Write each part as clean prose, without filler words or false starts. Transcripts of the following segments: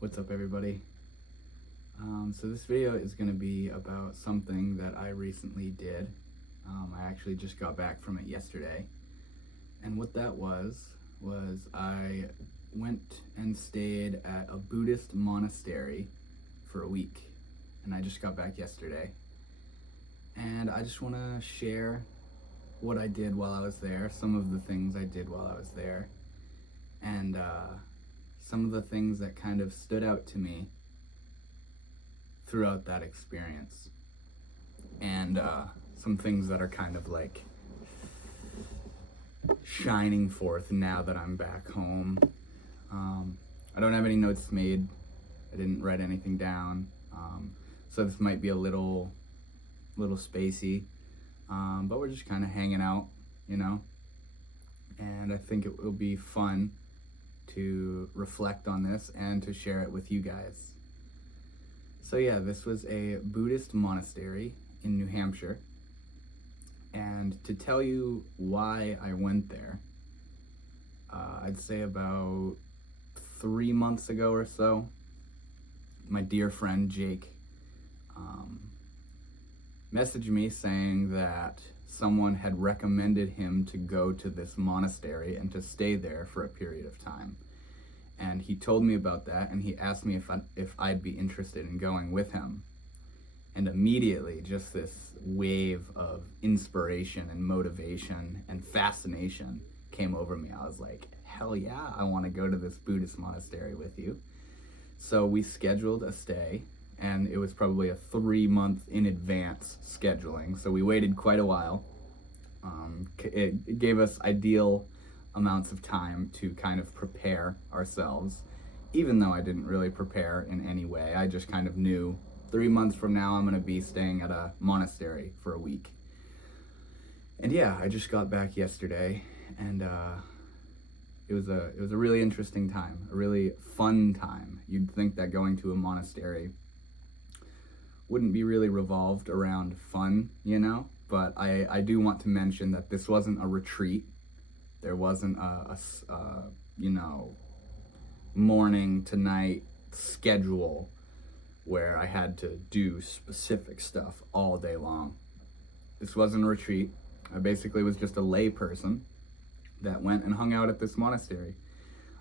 What's up, everybody? So this video is going to be about something that I recently did. I actually just got back from it yesterday. And what that was I went and stayed at a Buddhist monastery for a week. And I just got back yesterday. And I just want to share what I did while I was there, some of the things I did while I was there, and some of the things that kind of stood out to me throughout that experience, and some things that are kind of like shining forth now that I'm back home. I don't have any notes made. I didn't write anything down, so this might be a little spacey, but we're just kind of hanging out, and I think it will be fun to reflect on this and to share it with you guys. So yeah, this was a Buddhist monastery in New Hampshire, and to tell you why I went there, I'd say about 3 months ago or so, my dear friend Jake messaged me saying that someone had recommended him to go to this monastery and to stay there for a period of time. And he told me about that, and he asked me if I'd be interested in going with him. And immediately, just this wave of inspiration and motivation and fascination came over me. I was like, hell yeah, I want to go to this Buddhist monastery with you. So we scheduled a stay, and it was probably a 3-month in advance scheduling. So we waited quite a while. It gave us ideal amounts of time to kind of prepare ourselves, even though I didn't really prepare in any way. I just kind of knew 3 months from now I'm going to be staying at a monastery for a week. And yeah, I just got back yesterday, and it was a really interesting time, a really fun time. You'd think that going to a monastery wouldn't be really revolved around fun, but I do want to mention that this wasn't a retreat. There wasn't a morning to night schedule where I had to do specific stuff all day long. This wasn't a retreat. I basically was just a lay person that went and hung out at this monastery.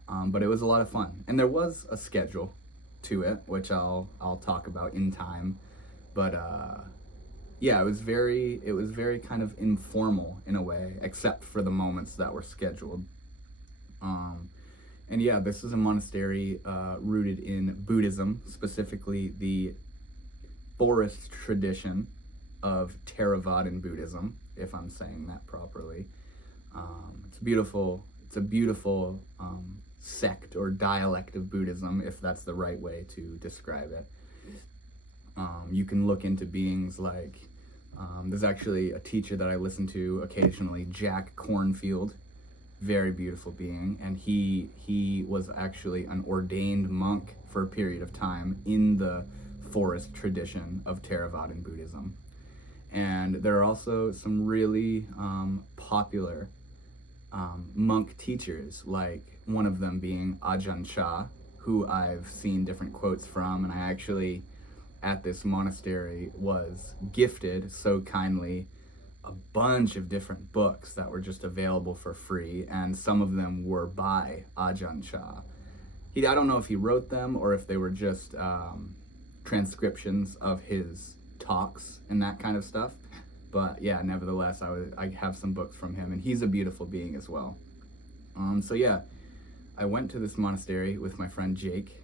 But it was a lot of fun. And there was a schedule to it, which I'll talk about in time. But yeah, it was very kind of informal in a way, except for the moments that were scheduled. And yeah, this is a monastery rooted in Buddhism, specifically the forest tradition of Theravadan Buddhism, if I'm saying that properly. It's a beautiful sect or dialect of Buddhism, if that's the right way to describe it. You can look into beings like, there's actually a teacher that I listen to occasionally, Jack Cornfield, very beautiful being, and he was actually an ordained monk for a period of time in the forest tradition of Theravadan Buddhism. And there are also some really popular monk teachers, like one of them being Ajahn Chah, who I've seen different quotes from, and I actually at this monastery was gifted so kindly a bunch of different books that were just available for free, and some of them were by Ajahn Chah. I don't know if he wrote them or if they were just transcriptions of his talks and that kind of stuff, but yeah, nevertheless, I have some books from him, and he's a beautiful being as well. So yeah, I went to this monastery with my friend Jake.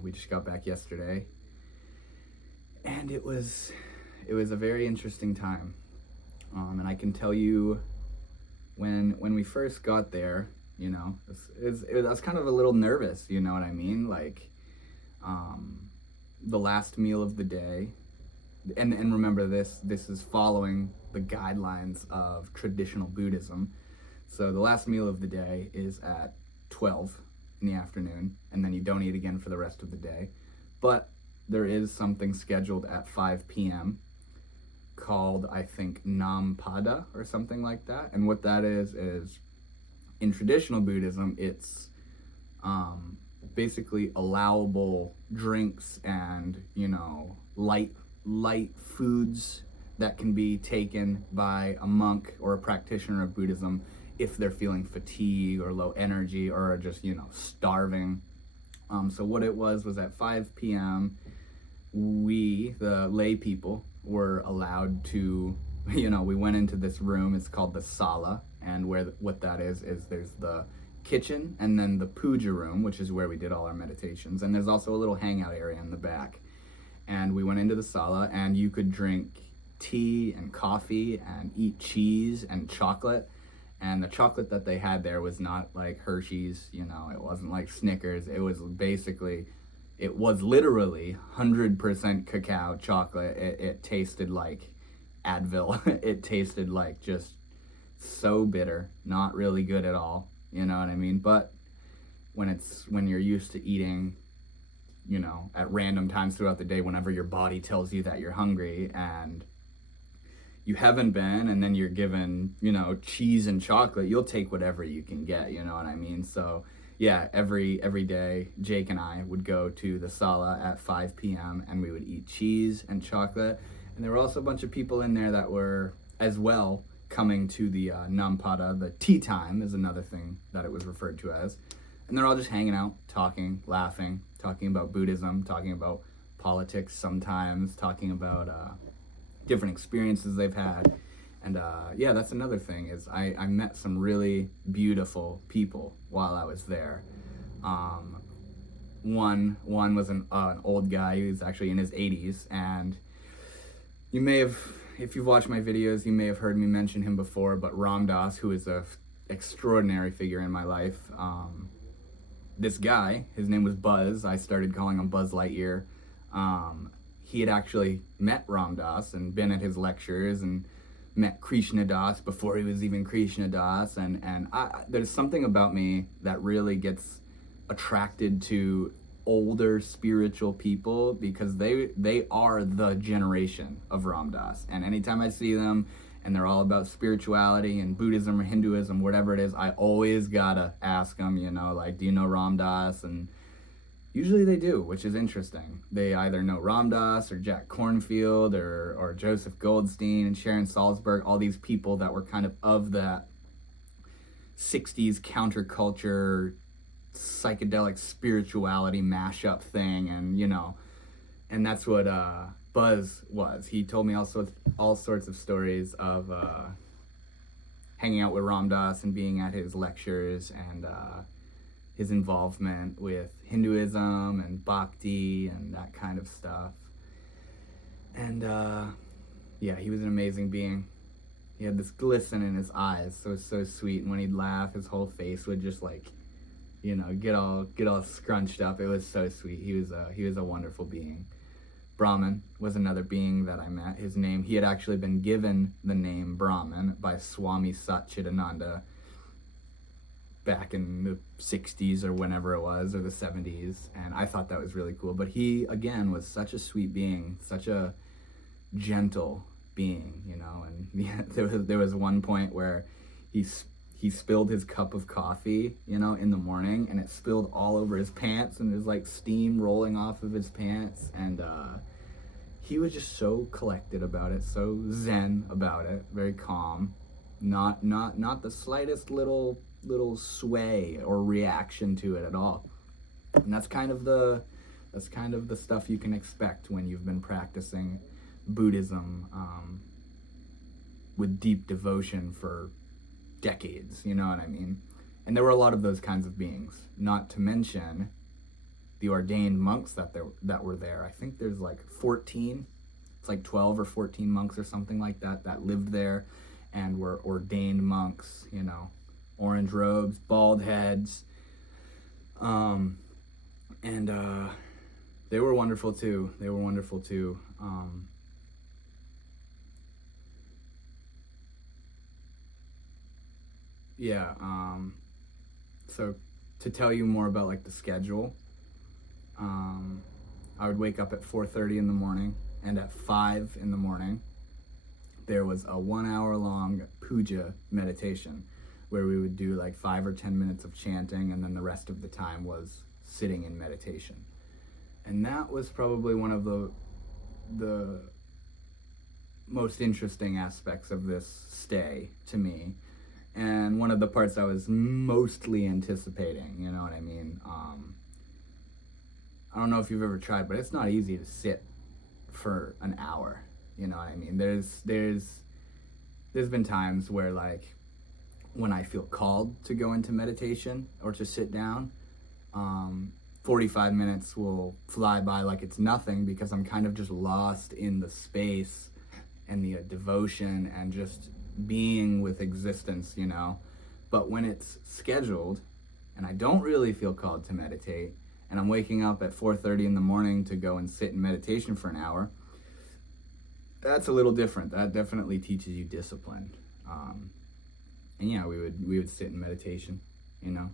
We just got back yesterday, and it was a very interesting time. And I can tell you, when we first got there, I was kind of a little nervous, you know what I mean? Like, the last meal of the day, and remember this is following the guidelines of traditional Buddhism. So the last meal of the day is at 12 in the afternoon, and then you don't eat again for the rest of the day. But there is something scheduled at 5 p.m. called, I think, Nampada or something like that. And what that is in traditional Buddhism, it's basically allowable drinks and, light foods that can be taken by a monk or a practitioner of Buddhism if they're feeling fatigue or low energy or are just, starving. So what it was at 5 p.m., we, the lay people, were allowed to, we went into this room. It's called the sala, and what that is there's the kitchen and then the puja room, which is where we did all our meditations, and there's also a little hangout area in the back. And we went into the sala, and you could drink tea and coffee and eat cheese and chocolate. And the chocolate that they had there was not like Hershey's, it wasn't like Snickers. It was literally 100% cacao chocolate. It tasted like Advil. It tasted like just so bitter, not really good at all. You know what I mean? But when you're used to eating, at random times throughout the day, whenever your body tells you that you're hungry and you haven't been, and then you're given, cheese and chocolate, you'll take whatever you can get, you know what I mean? So yeah, every day, Jake and I would go to the sala at 5 p.m. and we would eat cheese and chocolate. And there were also a bunch of people in there that were as well coming to the Nampada. The tea time is another thing that it was referred to as. And they're all just hanging out, talking, laughing, talking about Buddhism, talking about politics sometimes, talking about different experiences they've had. And yeah, that's another thing, is I met some really beautiful people while I was there. One was an old guy. He was actually in his 80s, and you may have, if you've watched my videos, you may have heard me mention him before, but Ram Dass, who is a extraordinary figure in my life. This guy, his name was Buzz. I started calling him Buzz Lightyear. He had actually met Ram Dass and been at his lectures and met Krishna Das before he was even Krishna Das. And there's something about me that really gets attracted to older spiritual people, because they are the generation of Ram Dass. And anytime I see them and they're all about spirituality and Buddhism or Hinduism, whatever it is, I always gotta ask them, do you know Ram Dass? And usually they do, which is interesting. They either know Ram Dass or Jack Kornfield or Joseph Goldstein and Sharon Salzberg, all these people that were kind of that 60s counterculture psychedelic spirituality mashup thing. And that's what Buzz was. He told me all sorts of stories of hanging out with Ram Dass and being at his lectures, and his involvement with Hinduism and bhakti and that kind of stuff. And yeah, he was an amazing being. He had this glisten in his eyes, so sweet, and when he'd laugh, his whole face would just get all scrunched up. It was so sweet. He was a wonderful being. Brahman was another being that I met. He had actually been given the name Brahman by Swami Satchidananda back in the 60s or whenever it was, or the 70s, and I thought that was really cool. But he, again, was such a sweet being, such a gentle being, and yeah, there was one point where he spilled his cup of coffee, in the morning, and it spilled all over his pants, and there's like steam rolling off of his pants, and he was just so collected about it, so zen about it, very calm, not the slightest little sway or reaction to it at all. And that's kind of the stuff you can expect when you've been practicing Buddhism with deep devotion for decades, you know what I mean? And there were a lot of those kinds of beings, not to mention the ordained monks that were there. I think there's like 14, it's like 12 or 14 monks or something like that lived there and were ordained monks, orange robes, bald heads, and they were wonderful too. So to tell you more about like the schedule, I would wake up at 4:30 in the morning, and at 5 in the morning there was a 1 hour long puja meditation where we would do like 5 or 10 minutes of chanting, and then the rest of the time was sitting in meditation. And that was probably one of the most interesting aspects of this stay to me, and one of the parts I was mostly anticipating, you know what I mean? I don't know if you've ever tried, but it's not easy to sit for an hour, you know what I mean? There's been times where, like, when I feel called to go into meditation or to sit down, 45 minutes will fly by like it's nothing, because I'm kind of just lost in the space and the devotion and just being with existence, you know. But when it's scheduled and I don't really feel called to meditate, and I'm waking up at 4:30 in the morning to go and sit in meditation for an hour, that's a little different. That definitely teaches you discipline. And yeah, we would sit in meditation, you know.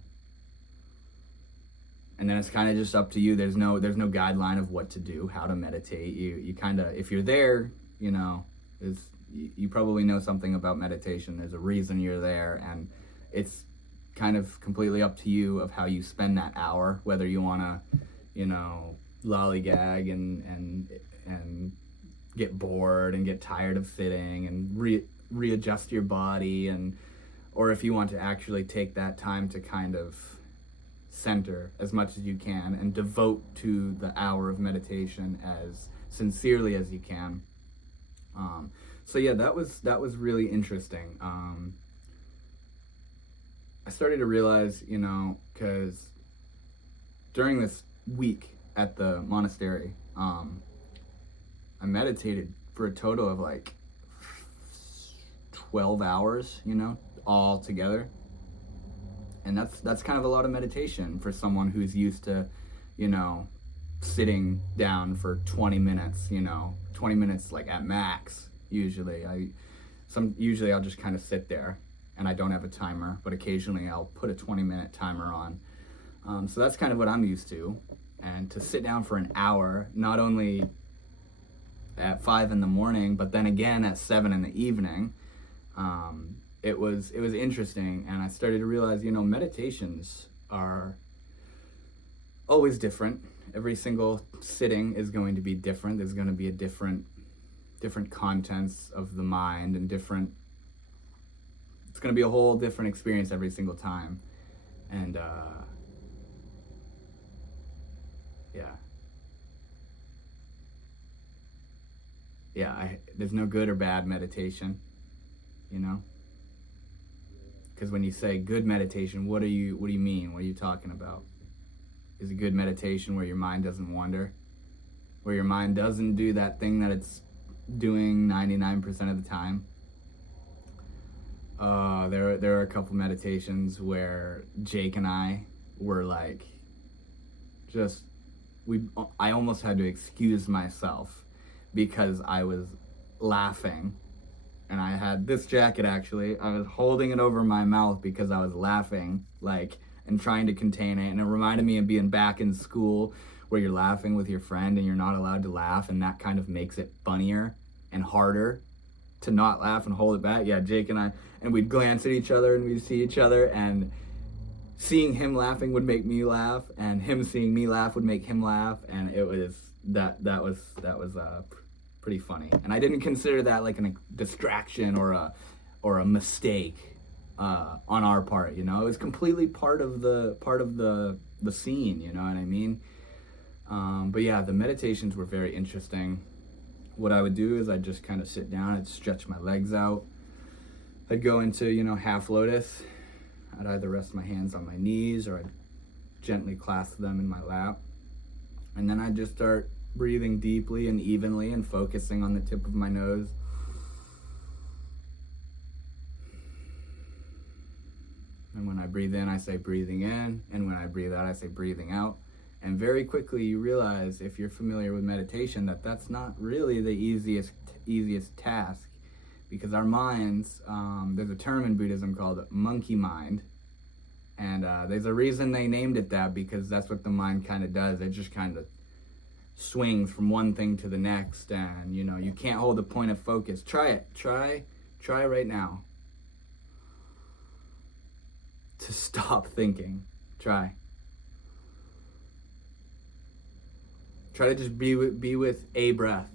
And then it's kind of just up to you. There's no guideline of what to do, how to meditate. You kind of, if you're there, you know, you probably know something about meditation. There's a reason you're there, and it's kind of completely up to you of how you spend that hour, whether you want to, you know, lollygag and get bored and get tired of sitting and readjust your body, or if you want to actually take that time to kind of center as much as you can and devote to the hour of meditation as sincerely as you can. So yeah, that was really interesting. I started to realize, you know, because during this week at the monastery, I meditated for a total of like 12 hours, you know, all together. And that's kind of a lot of meditation for someone who's used to, you know, sitting down for 20 minutes, you know, 20 minutes like at max. Usually I'll just kind of sit there, and I don't have a timer, but occasionally I'll put a 20-minute timer on. So that's kind of what I'm used to. And to sit down for an hour, not only at 5 in the morning, but then again at 7 in the evening, it was interesting. And I started to realize, you know, meditations are always different. Every single sitting is going to be different. There's going to be a different contents of the mind, and it's going to be a whole different experience every single time. And there's no good or bad meditation, you know, because when you say good meditation, what do you mean? What are you talking about? Is a good meditation where your mind doesn't wander, where your mind doesn't do that thing that it's doing 99% of the time? There are a couple meditations where Jake and I were like, I almost had to excuse myself because I was laughing. And I had this jacket, actually, I was holding it over my mouth because I was laughing, like, and trying to contain it. And it reminded me of being back in school where you're laughing with your friend and you're not allowed to laugh, and that kind of makes it funnier and harder to not laugh and hold it back. Yeah, Jake and I, and we'd glance at each other and we'd see each other, and seeing him laughing would make me laugh, and him seeing me laugh would make him laugh, and it was that was pretty funny. And I didn't consider that like a distraction or a mistake on our part, you know. It was completely part of the scene, you know what I mean? But yeah, the meditations were very interesting. What I would do is I'd just kind of sit down, I'd stretch my legs out, I'd go into, you know, half lotus. I'd either rest my hands on my knees or I'd gently clasp them in my lap, and then I'd just start breathing deeply and evenly and focusing on the tip of my nose. And when I breathe in, I say breathing in, and when I breathe out, I say breathing out. And very quickly you realize, if you're familiar with meditation, that that's not really the easiest task, because our minds, there's a term in Buddhism called monkey mind, and there's a reason they named it that, because that's what the mind kind of does. It just kind of swings from one thing to the next, and you know, you can't hold a point of focus. Try it. Try right now to stop thinking. Try. Try to just be with a breath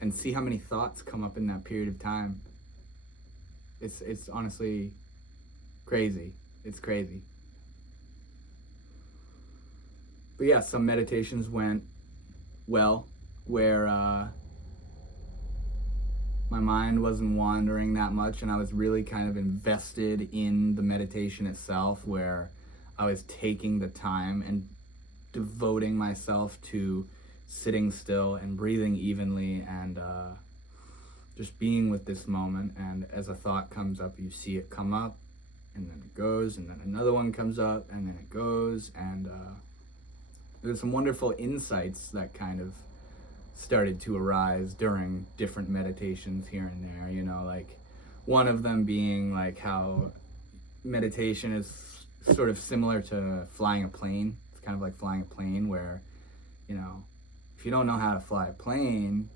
and see how many thoughts come up in that period of time. It's honestly crazy. It's crazy. But yeah, some meditations went well, where my mind wasn't wandering that much, and I was really kind of invested in the meditation itself, where I was taking the time and devoting myself to sitting still and breathing evenly, and just being with this moment. And as a thought comes up, you see it come up, and then it goes, and then another one comes up, and then it goes. And there's some wonderful insights that kind of started to arise during different meditations here and there, you know, like one of them being like how meditation is sort of similar to flying a plane. It's kind of like flying a plane, where, you know, if you don't know how to fly a plane,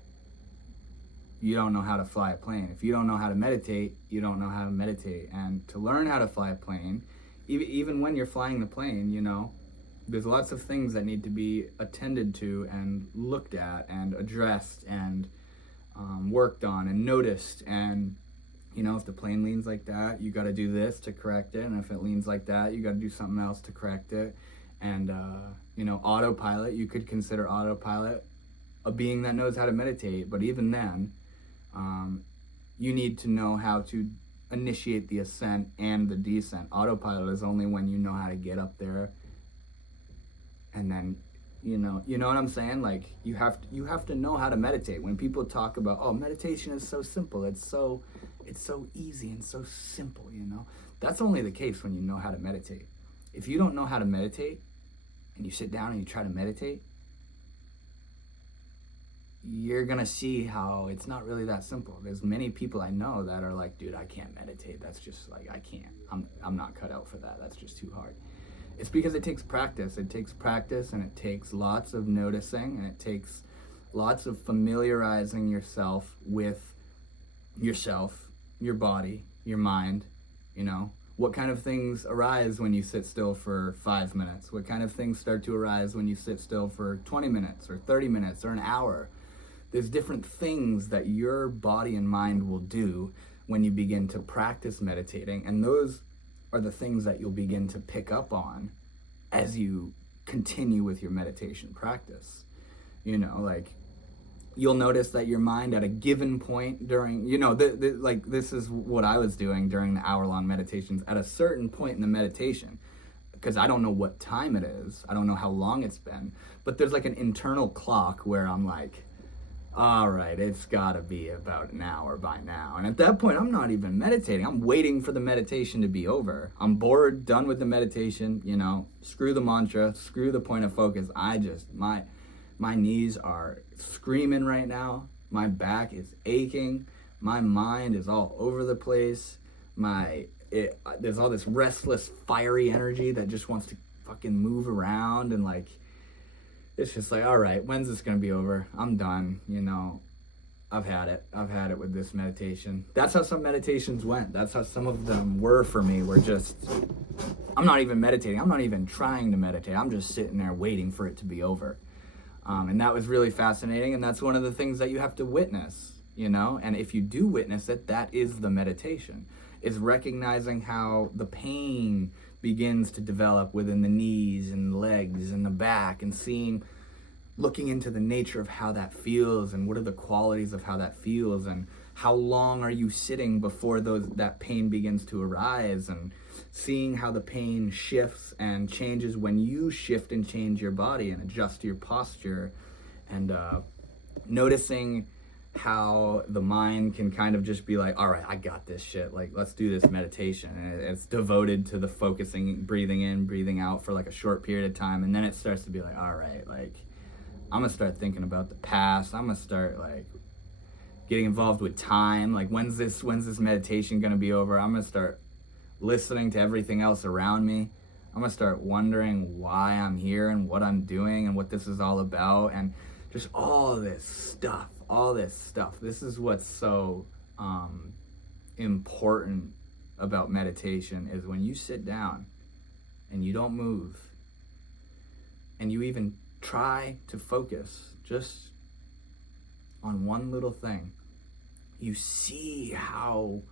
you don't know how to fly a plane. If you don't know how to meditate, you don't know how to meditate. And to learn how to fly a plane, even when you're flying the plane, you know, there's lots of things that need to be attended to and looked at and addressed and worked on and noticed. And, you know, if the plane leans like that, you got to do this to correct it. And if it leans like that, you got to do something else to correct it. And, you know, autopilot, you could consider autopilot a being that knows how to meditate. But even then, you need to know how to initiate the ascent and the descent. Autopilot is only when you know how to get up there. And then, you know what I'm saying? Like, you have to know how to meditate. When people talk about, oh, meditation is so simple, it's so easy and so simple, you know, that's only the case when you know how to meditate. If you don't know how to meditate and you sit down and you try to meditate, you're gonna see how it's not really that simple. There's many people I know that are like, dude, I can't meditate. That's just like, I can't. I'm not cut out for that. That's just too hard. It's because it takes practice. It takes practice, and it takes lots of noticing, and it takes lots of familiarizing yourself with yourself, your body, your mind. You know, what kind of things arise when you sit still for 5 minutes? What kind of things start to arise when you sit still for 20 minutes or 30 minutes or an hour? There's different things that your body and mind will do when you begin to practice meditating, and those are the things that you'll begin to pick up on as you continue with your meditation practice. You know, like, you'll notice that your mind at a given point during, you know, like, this is what I was doing during the hour-long meditations. At a certain point in the meditation, because I don't know what time it is, I don't know how long it's been, but there's like an internal clock where I'm like, all right, it's gotta be about an hour by now. And at that point, I'm not even meditating. I'm waiting for the meditation to be over. I'm bored, done with the meditation, you know, screw the mantra, screw the point of focus. My knees are screaming right now. My back is aching. My mind is all over the place. There's all this restless, fiery energy that just wants to fucking move around, and like, it's just like, all right, when's this gonna be over? I'm done, you know. I've had it with this meditation. That's how some meditations went. That's how some of them were for me. Were just, I'm not even meditating. I'm not even trying to meditate. I'm just sitting there waiting for it to be over. And that was really fascinating. And that's one of the things that you have to witness, you know. And if you do witness it, that is the meditation. Is recognizing how the pain begins to develop within the knees and the legs and the back, and looking into the nature of how that feels, and what are the qualities of how that feels, and how long are you sitting before that pain begins to arise, and seeing how the pain shifts and changes when you shift and change your body and adjust your posture, and noticing how the mind can kind of just be like, all right, I got this shit, like, let's do this meditation. And it's devoted to the focusing, breathing in, breathing out for like a short period of time, and then it starts to be like, all right, like, I'm gonna start thinking about the past. I'm gonna start like getting involved with time, like, when's this meditation gonna be over? I'm gonna start listening to everything else around me. I'm gonna start wondering why I'm here and what I'm doing and what this is all about, and just all this stuff. This is what's so important about meditation, is when you sit down and you don't move, and you even try to focus just on one little thing. You see how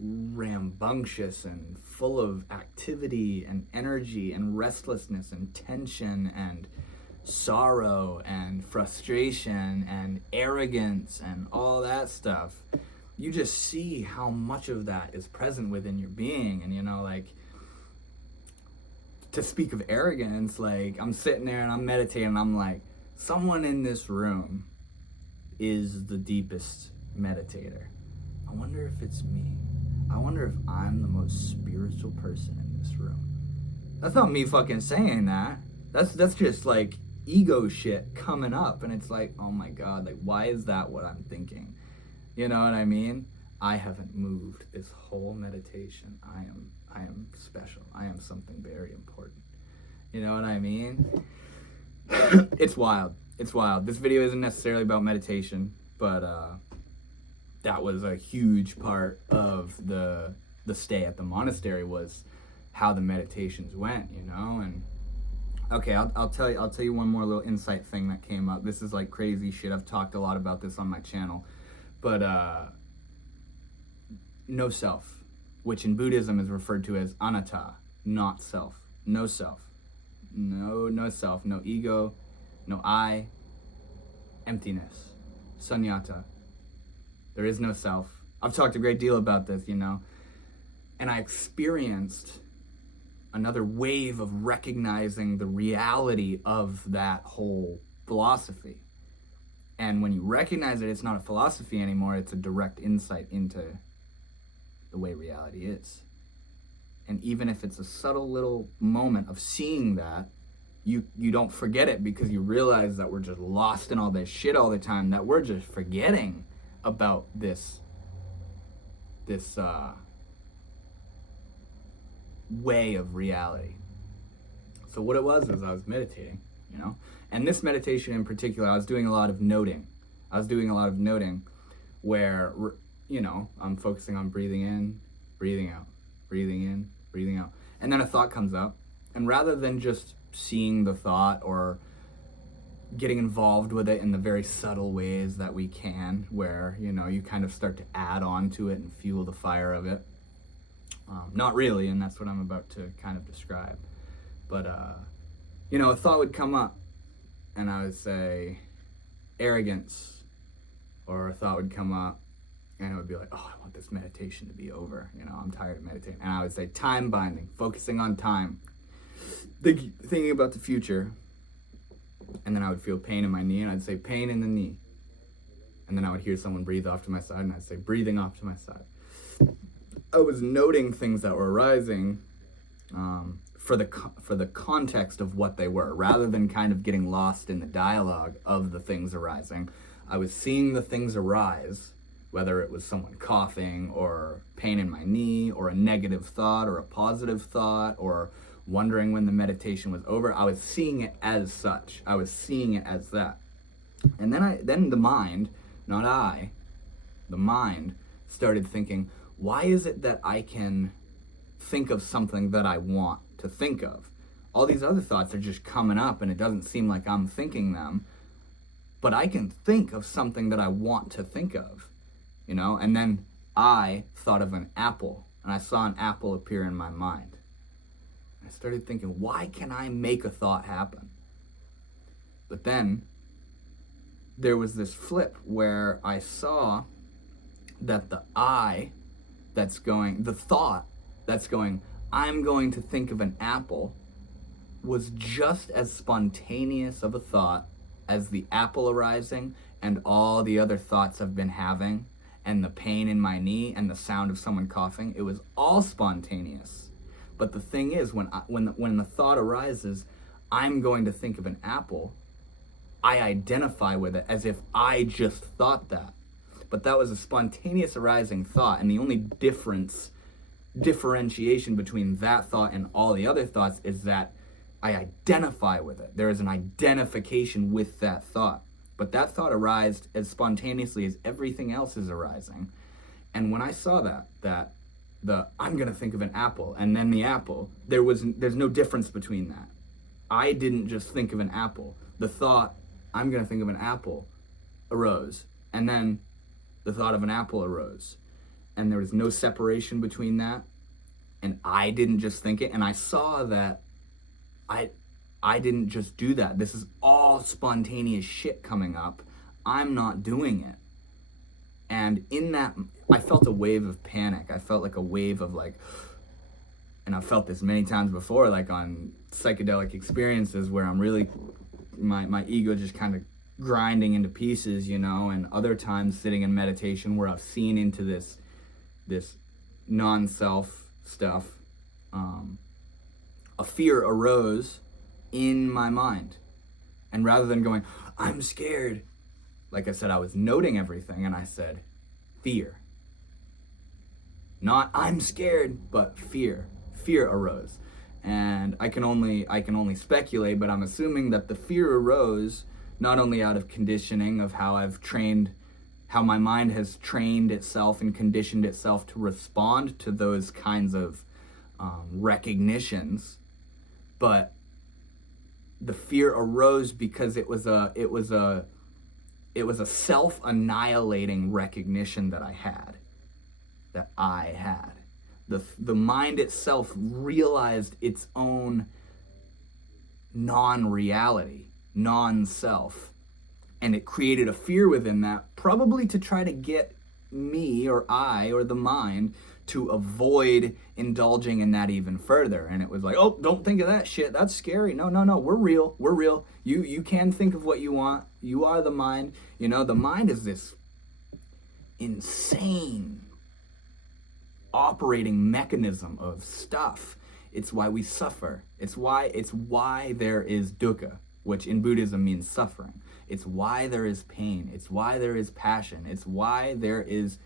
rambunctious and full of activity and energy and restlessness and tension and sorrow and frustration and arrogance and all that stuff. You just see how much of that is present within your being. And, you know, like, to speak of arrogance, like, I'm sitting there and I'm meditating and I'm like, someone in this room is the deepest meditator. I wonder if it's me. I wonder if I'm the most spiritual person in this room. That's not me fucking saying that. That's just like ego shit coming up, and it's like, oh my god, like, why is that what I'm thinking? You know what I mean? I haven't moved this whole meditation. I am special. I am something very important. You know what I mean? It's wild. It's wild. This video isn't necessarily about meditation, but that was a huge part of the stay at the monastery, was how the meditations went, you know. And okay, I'll tell you one more little insight thing that came up. This is like crazy shit. I've talked a lot about this on my channel, but no self, which in Buddhism is referred to as anatta, not self. No self. No self, no ego, no I, emptiness, sunyata. There is no self. I've talked a great deal about this, you know, and I experienced another wave of recognizing the reality of that whole philosophy. And when you recognize it, it's not a philosophy anymore, it's a direct insight into the way reality is. And even if it's a subtle little moment of seeing that, you don't forget it, because you realize that we're just lost in all this shit all the time, that we're just forgetting about this way of reality. So what it was I was meditating, you know, and this meditation in particular, I was doing a lot of noting. Where, you know, I'm focusing on breathing in, breathing out, breathing in, breathing out. And then a thought comes up, and rather than just seeing the thought or getting involved with it in the very subtle ways that we can, where, you know, you kind of start to add on to it and fuel the fire of it. Not really, and that's what I'm about to kind of describe. But, you know, a thought would come up, and I would say arrogance, or a thought would come up, and it would be like, oh, I want this meditation to be over. You know, I'm tired of meditating. And I would say time binding, focusing on time, thinking about the future. And then I would feel pain in my knee, and I'd say pain in the knee. And then I would hear someone breathe off to my side, and I'd say breathing off to my side. I was noting things that were arising for the context of what they were, rather than kind of getting lost in the dialogue of the things arising. I was seeing the things arise, whether it was someone coughing, or pain in my knee, or a negative thought, or a positive thought, or wondering when the meditation was over. I was seeing it as such. I was seeing it as that. And then the mind, not I, the mind started thinking, why is it that I can think of something that I want to think of? All these other thoughts are just coming up, and it doesn't seem like I'm thinking them, but I can think of something that I want to think of, you know? And then I thought of an apple, and I saw an apple appear in my mind. I started thinking, why can I make a thought happen? But then there was this flip where I saw that the thought that's going, I'm going to think of an apple, was just as spontaneous of a thought as the apple arising and all the other thoughts I've been having, and the pain in my knee and the sound of someone coughing. It was all spontaneous. But the thing is, when the thought arises, I'm going to think of an apple, I identify with it as if I just thought that. But that was a spontaneous arising thought, and the only differentiation between that thought and all the other thoughts is that I identify with it. There is an identification with that thought. But that thought arised as spontaneously as everything else is arising. And when I saw that I'm gonna think of an apple, and then the apple, there's no difference between that. I didn't just think of an apple. The thought, I'm going to think of an apple, arose. And then the thought of an apple arose. And there was no separation between that. And I didn't just think it. And I saw that I didn't just do that. This is all spontaneous shit coming up. I'm not doing it. And in that, I felt a wave of panic. I felt like a wave of like, and I've felt this many times before, like on psychedelic experiences where I'm really, my ego just kind of grinding into pieces, you know, and other times sitting in meditation where I've seen into this non-self stuff. A fear arose in my mind. And rather than going, I'm scared, like I said, I was noting everything and I said, fear. Not I'm scared, but fear. Fear arose. And I can only speculate, but I'm assuming that the fear arose not only out of conditioning of how my mind has trained itself and conditioned itself to respond to those kinds of recognitions, but the fear arose because it was a self-annihilating recognition that I had. The mind itself realized its own non-reality, non-self, and it created a fear within that, probably to try to get me or I or the mind to avoid indulging in that even further. And it was like, oh, don't think of that shit. That's scary. No, we're real. We're real. You can think of what you want. You are the mind. You know, the mind is this insane operating mechanism of stuff. It's why we suffer. It's why there is dukkha, which in Buddhism means suffering. It's why there is pain. It's why there is passion. It's why there is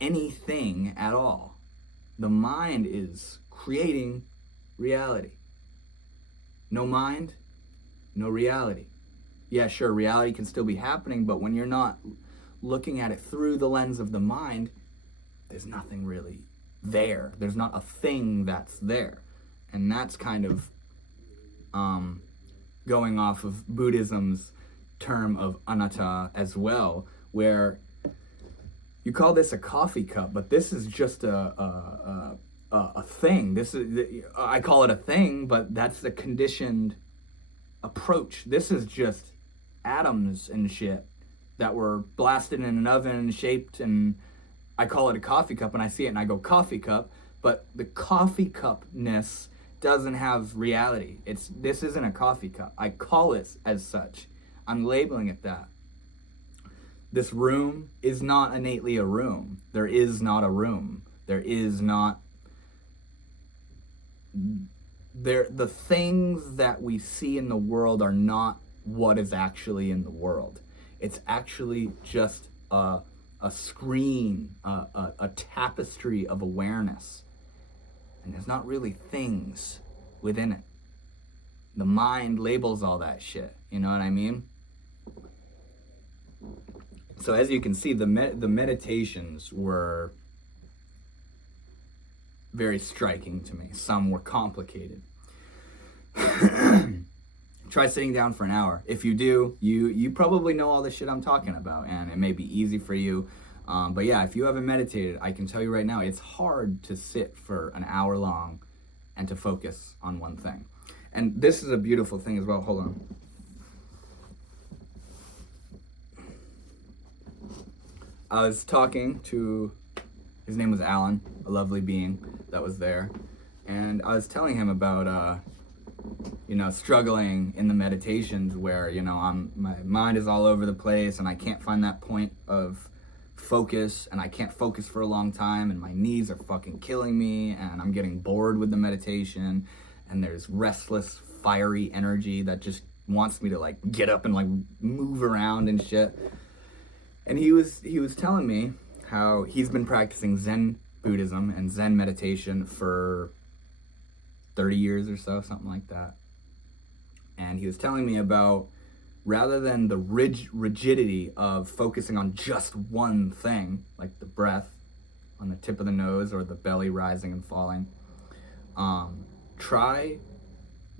anything at all. The mind is creating reality. No mind, no reality. Yeah, sure, reality can still be happening, but when you're not looking at it through the lens of the mind, there's nothing really there. There's not a thing that's there. And that's kind of going off of Buddhism's term of anatta as well, where you call this a coffee cup, but this is just a thing. I call it a thing, but that's the conditioned approach. This is just atoms and shit that were blasted in an oven and shaped, and I call it a coffee cup, and I see it and I go coffee cup, but the coffee cupness doesn't have reality. This isn't a coffee cup. I call it as such. I'm labeling it that. This room is not innately a room. There is not a room. There is not... The things that we see in the world are not what is actually in the world. It's actually just a screen, a tapestry of awareness. And there's not really things within it. The mind labels all that shit. You know what I mean? So as you can see, the meditations were very striking to me. Some were complicated. Try sitting down for an hour. If you do, you probably know all the shit I'm talking about, and it may be easy for you. But yeah, if you haven't meditated, I can tell you right now, it's hard to sit for an hour long and to focus on one thing. And this is a beautiful thing as well. Hold on. I was talking to, his name was Alan, a lovely being that was there. And I was telling him about, struggling in the meditations where, my mind is all over the place and I can't find that point of focus, and I can't focus for a long time, and my knees are fucking killing me, and I'm getting bored with the meditation, and there's restless, fiery energy that just wants me to like get up and like move around and shit. And he was telling me how he's been practicing Zen Buddhism and Zen meditation for 30 years or so, something like that. And he was telling me about, rather than the rigidity of focusing on just one thing, like the breath on the tip of the nose or the belly rising and falling, try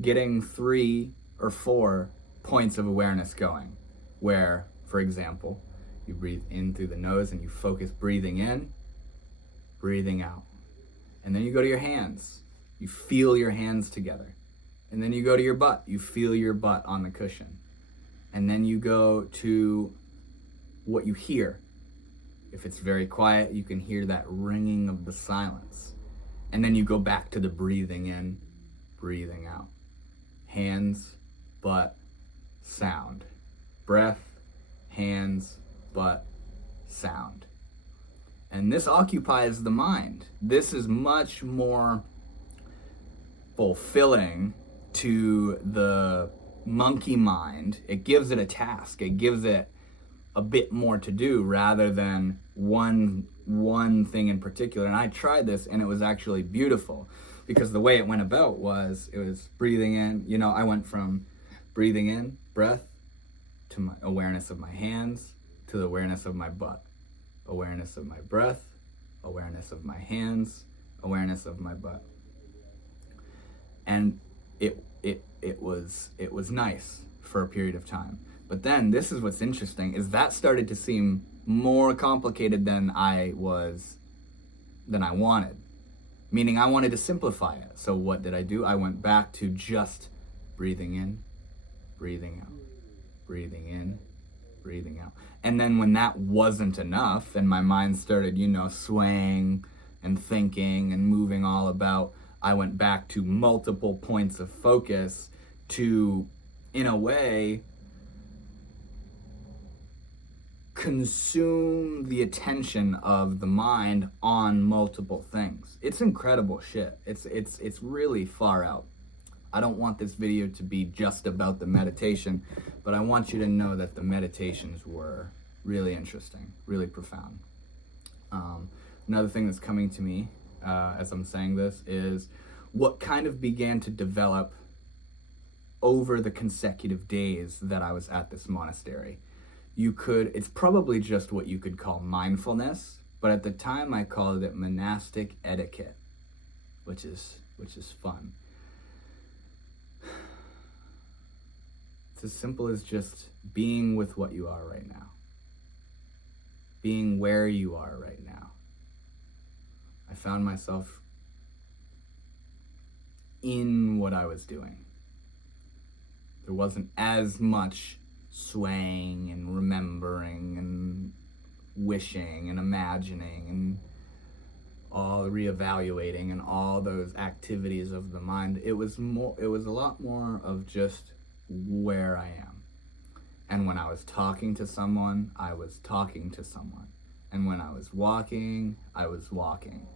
getting 3 or 4 points of awareness going, where, for example, you breathe in through the nose and you focus breathing in, breathing out. And then you go to your hands. You feel your hands together. And then you go to your butt. You feel your butt on the cushion. And then you go to what you hear. If it's very quiet, you can hear that ringing of the silence. And then you go back to the breathing in, breathing out. Hands, butt, sound. Breath, hands, butt, sound. And this occupies the mind. This is much more fulfilling to the monkey mind. It gives it a task. It gives it a bit more to do rather than one thing in particular. And I tried this and it was actually beautiful because the way it went about was it was breathing in. You know, I went from breathing in, breath, to my awareness of my hands, to the awareness of my butt, awareness of my breath, awareness of my hands, awareness of my butt. And it was nice for a period of time. But then this is what's interesting is that started to seem more complicated than I wanted. Meaning I wanted to simplify it. So what did I do? I went back to just breathing in, breathing out, breathing in, breathing out. And then when that wasn't enough and my mind started, swaying and thinking and moving all about, I went back to multiple points of focus to, in a way, consume the attention of the mind on multiple things. It's incredible shit. It's really far out. I don't want this video to be just about the meditation, but I want you to know that the meditations were really interesting, really profound. Another thing that's coming to me as I'm saying this is what kind of began to develop over the consecutive days that I was at this monastery. It's probably just what you could call mindfulness, but at the time I called it monastic etiquette, which is fun. It's as simple as just being with what you are right now. Being where you are right now. I found myself in what I was doing. There wasn't as much swaying and remembering and wishing and imagining and all reevaluating and all those activities of the mind. It was a lot more of just where I am. And when I was talking to someone, I was talking to someone. And when I was walking, I was walking.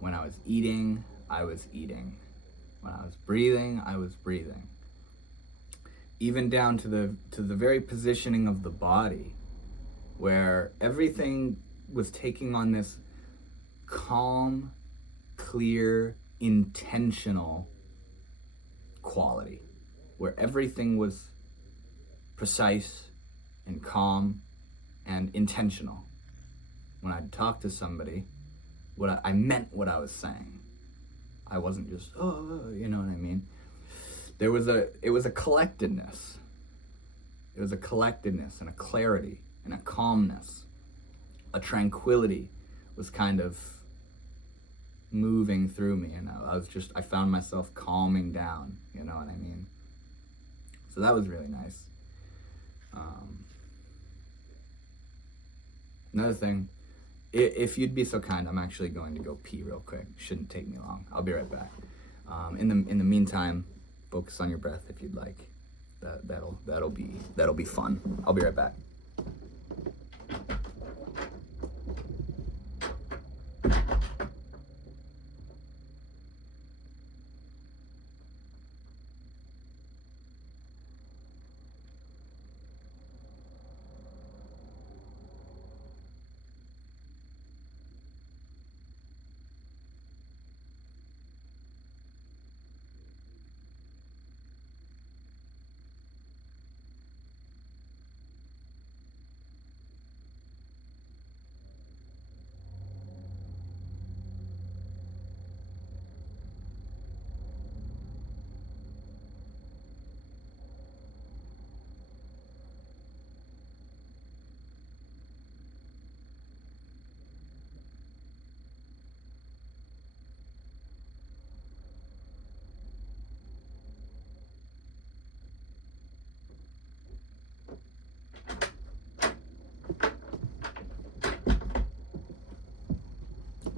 When I was eating, I was eating. When I was breathing, I was breathing. Even down to the very positioning of the body, where everything was taking on this calm, clear, intentional quality, where everything was precise and calm and intentional. When I'd talk to somebody, I meant what I was saying. I wasn't just, you know what I mean? It was a collectedness. It was a collectedness and a clarity and a calmness. A tranquility was kind of moving through me, and I found myself calming down, you know what I mean? So that was really nice. Another thing, if you'd be so kind, I'm actually going to go pee real quick. Shouldn't take me long. I'll be right back. In the meantime, focus on your breath if you'd like. That'll be fun. I'll be right back.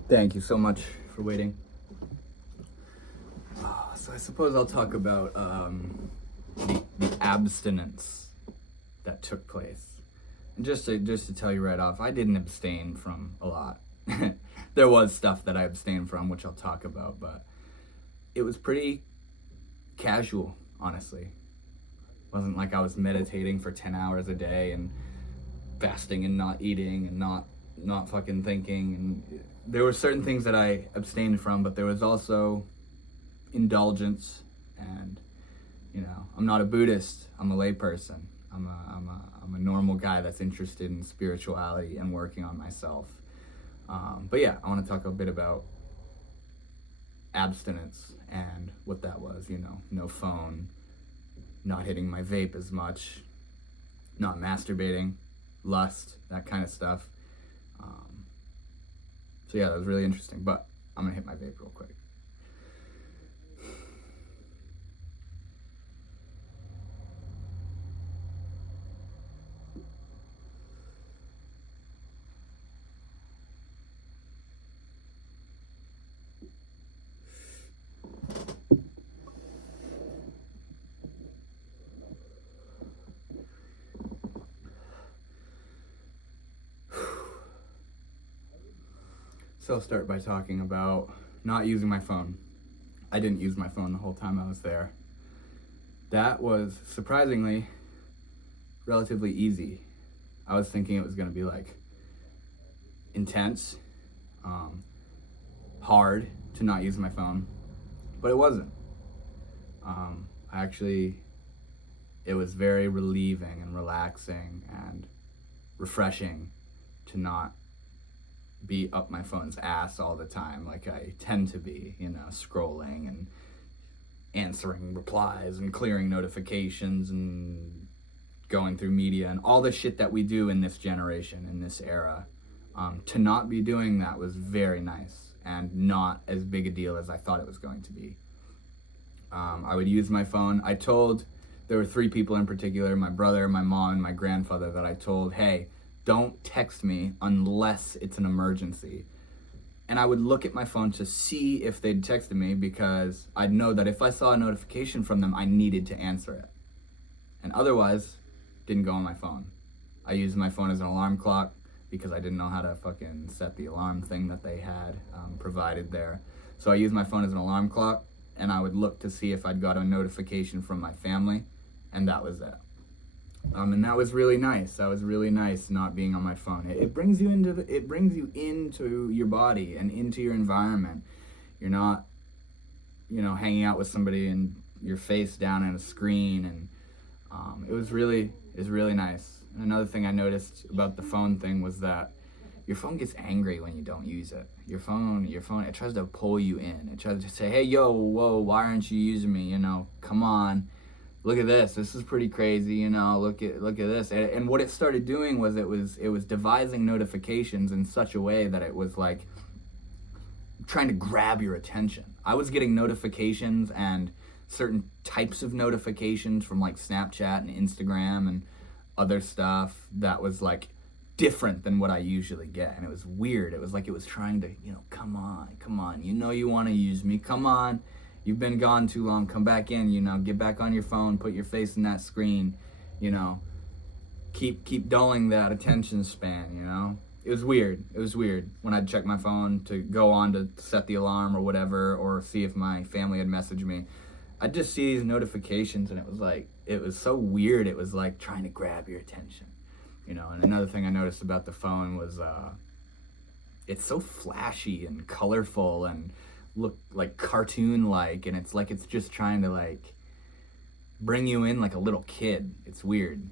Thank you so much for waiting. So I suppose I'll talk about the abstinence that took place. And just to tell you right off, I didn't abstain from a lot. There was stuff that I abstained from, which I'll talk about, but it was pretty casual, honestly. It wasn't like I was meditating for 10 hours a day and fasting and not eating and not fucking thinking. And there were certain things that I abstained from, but there was also indulgence. And I'm not a Buddhist. I'm a layperson. I'm a normal guy that's interested in spirituality and working on myself. But yeah, I want to talk a bit about abstinence and what that was. No phone, not hitting my vape as much, not masturbating, lust, that kind of stuff. So yeah, that was really interesting, but I'm gonna hit my vape real quick. So I'll start by talking about not using my phone. I didn't use my phone the whole time I was there. That was surprisingly relatively easy. I was thinking it was going to be like intense, hard to not use my phone, but it wasn't. It was very relieving and relaxing and refreshing to not be up my phone's ass all the time like I tend to be, scrolling and answering replies and clearing notifications and going through media and all the shit that we do in this generation, in this era. To not be doing that was very nice and not as big a deal as I thought it was going to be. I would use my phone. There were 3 people in particular, my brother, my mom, and my grandfather, that I told, hey, don't text me unless it's an emergency. And I would look at my phone to see if they'd texted me, because I'd know that if I saw a notification from them, I needed to answer it. And otherwise, didn't go on my phone. I used my phone as an alarm clock because I didn't know how to fucking set the alarm thing that they had provided there. So I used my phone as an alarm clock, and I would look to see if I'd got a notification from my family, and that was it. And that was really nice. That was really nice not being on my phone. It brings you into your body and into your environment. You're not, hanging out with somebody and your face down at a screen, and it was really nice. And another thing I noticed about the phone thing was that your phone gets angry when you don't use it. Your phone, it tries to pull you in. It tries to say, hey, yo, whoa, why aren't you using me? Come on. Look at this. This is pretty crazy, look at this. And what it started doing was it was devising notifications in such a way that it was like trying to grab your attention. I was getting notifications and certain types of notifications from like Snapchat and Instagram and other stuff that was like different than what I usually get. And it was weird. It was like it was trying to, come on. You want to use me. Come on. You've been gone too long. Come back in, get back on your phone, put your face in that screen, keep dulling that attention span, It was weird. It was weird when I'd check my phone to go on to set the alarm or whatever, or see if my family had messaged me. I'd just see these notifications, and it was so weird. It was like trying to grab your attention, And another thing I noticed about the phone was it's so flashy and colorful and look like cartoon-like, and it's like it's just trying to like bring you in like a little kid. It's weird.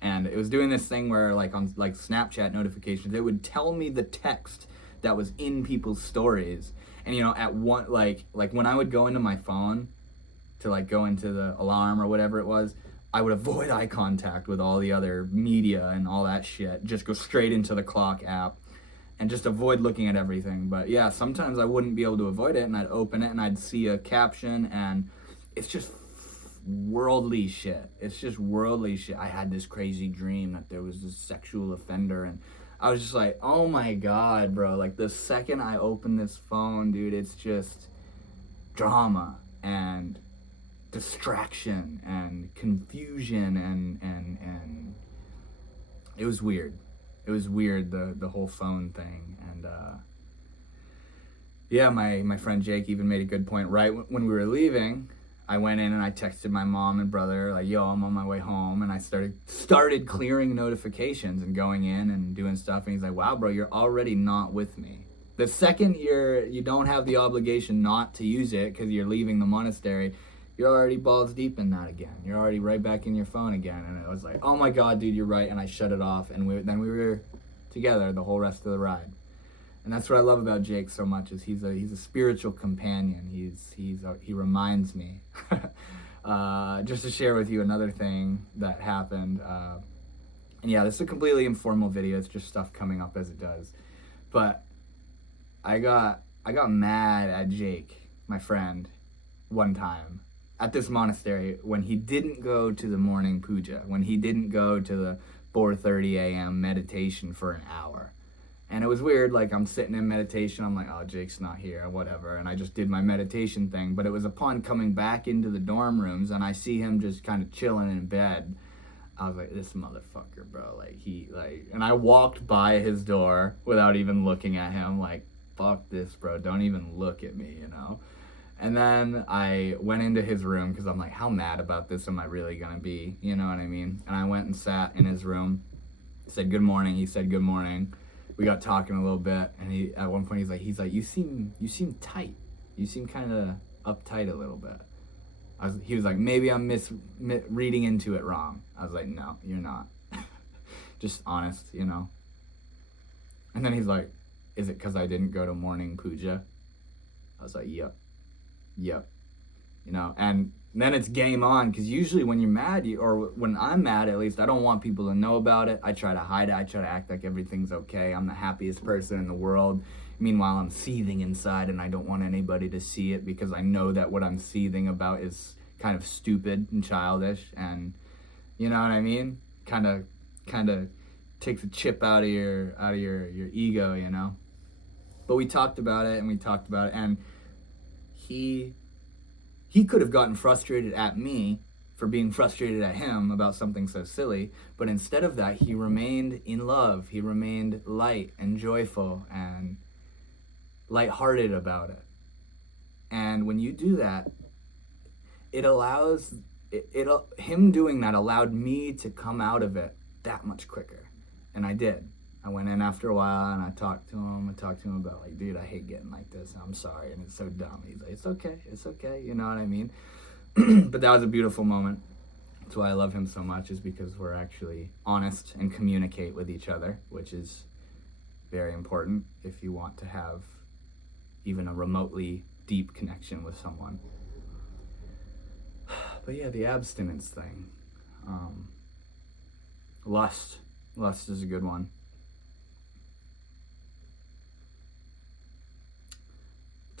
And it was doing this thing where like on like Snapchat notifications, it would tell me the text that was in people's stories. And at one like when I would go into my phone to like go into the alarm or whatever it was, I would avoid eye contact with all the other media and all that shit. Just go straight into the clock app and just avoid looking at everything. But yeah, sometimes I wouldn't be able to avoid it, and I'd open it and I'd see a caption, and it's just worldly shit. I had this crazy dream that there was this sexual offender, and I was just like, oh my God, bro. Like, the second I open this phone, dude, it's just drama and distraction and confusion and it was weird. It was weird, the whole phone thing. And yeah, my friend Jake even made a good point. Right when we were leaving, I went in and I texted my mom and brother, like, yo, I'm on my way home. And I started clearing notifications and going in and doing stuff. And he's like, wow, bro, you're already not with me. The second you don't have the obligation not to use it because you're leaving the monastery, you're already balls deep in that again. You're already right back in your phone again. And it was like, oh my God, dude, you're right. And I shut it off. And then we were together the whole rest of the ride. And that's what I love about Jake so much, is he's a spiritual companion. He reminds me. Just to share with you another thing that happened. And yeah, this is a completely informal video. It's just stuff coming up as it does. But I got mad at Jake, my friend, one time at this monastery when he didn't go to the morning puja, when he didn't go to the 4:30 a.m. meditation for an hour. And it was weird, like, I'm sitting in meditation, I'm like, oh, Jake's not here, whatever, and I just did my meditation thing. But it was upon coming back into the dorm rooms and I see him just kind of chilling in bed, I was like, this motherfucker, bro, and I walked by his door without even looking at him, like, fuck this, bro, don't even look at me, you know? And then I went into his room, because I'm like, how mad about this am I really gonna be, you know what I mean? And I went and sat in his room, said good morning, he said good morning. We got talking a little bit, and at one point he's like, you seem tight. You seem kind of uptight a little bit. He was like, maybe I'm reading into it wrong. I was like, no, you're not. Just honest, you know. And then he's like, is it because I didn't go to morning puja? I was like, yep. You know, and then it's game on, because usually when you're mad, or when I'm mad at least, I don't want people to know about it. I try to hide it. I try to act like everything's okay. I'm the happiest person in the world. Meanwhile, I'm seething inside and I don't want anybody to see it, because I know that what I'm seething about is kind of stupid and childish, and you know what I mean? Kind of takes a chip out of your ego, you know? But we talked about it, and he could have gotten frustrated at me for being frustrated at him about something so silly, but instead of that, he remained in love. He remained light and joyful and lighthearted about it. And when you do that, him doing that allowed me to come out of it that much quicker. And I did. I went in after a while and I talked to him about, like, dude, I hate getting like this. I'm sorry. And it's so dumb. He's like, it's okay. You know what I mean? But that was a beautiful moment. That's why I love him so much, is because we're actually honest and communicate with each other, which is very important if you want to have even a remotely deep connection with someone. But yeah, the abstinence thing. Lust is a good one.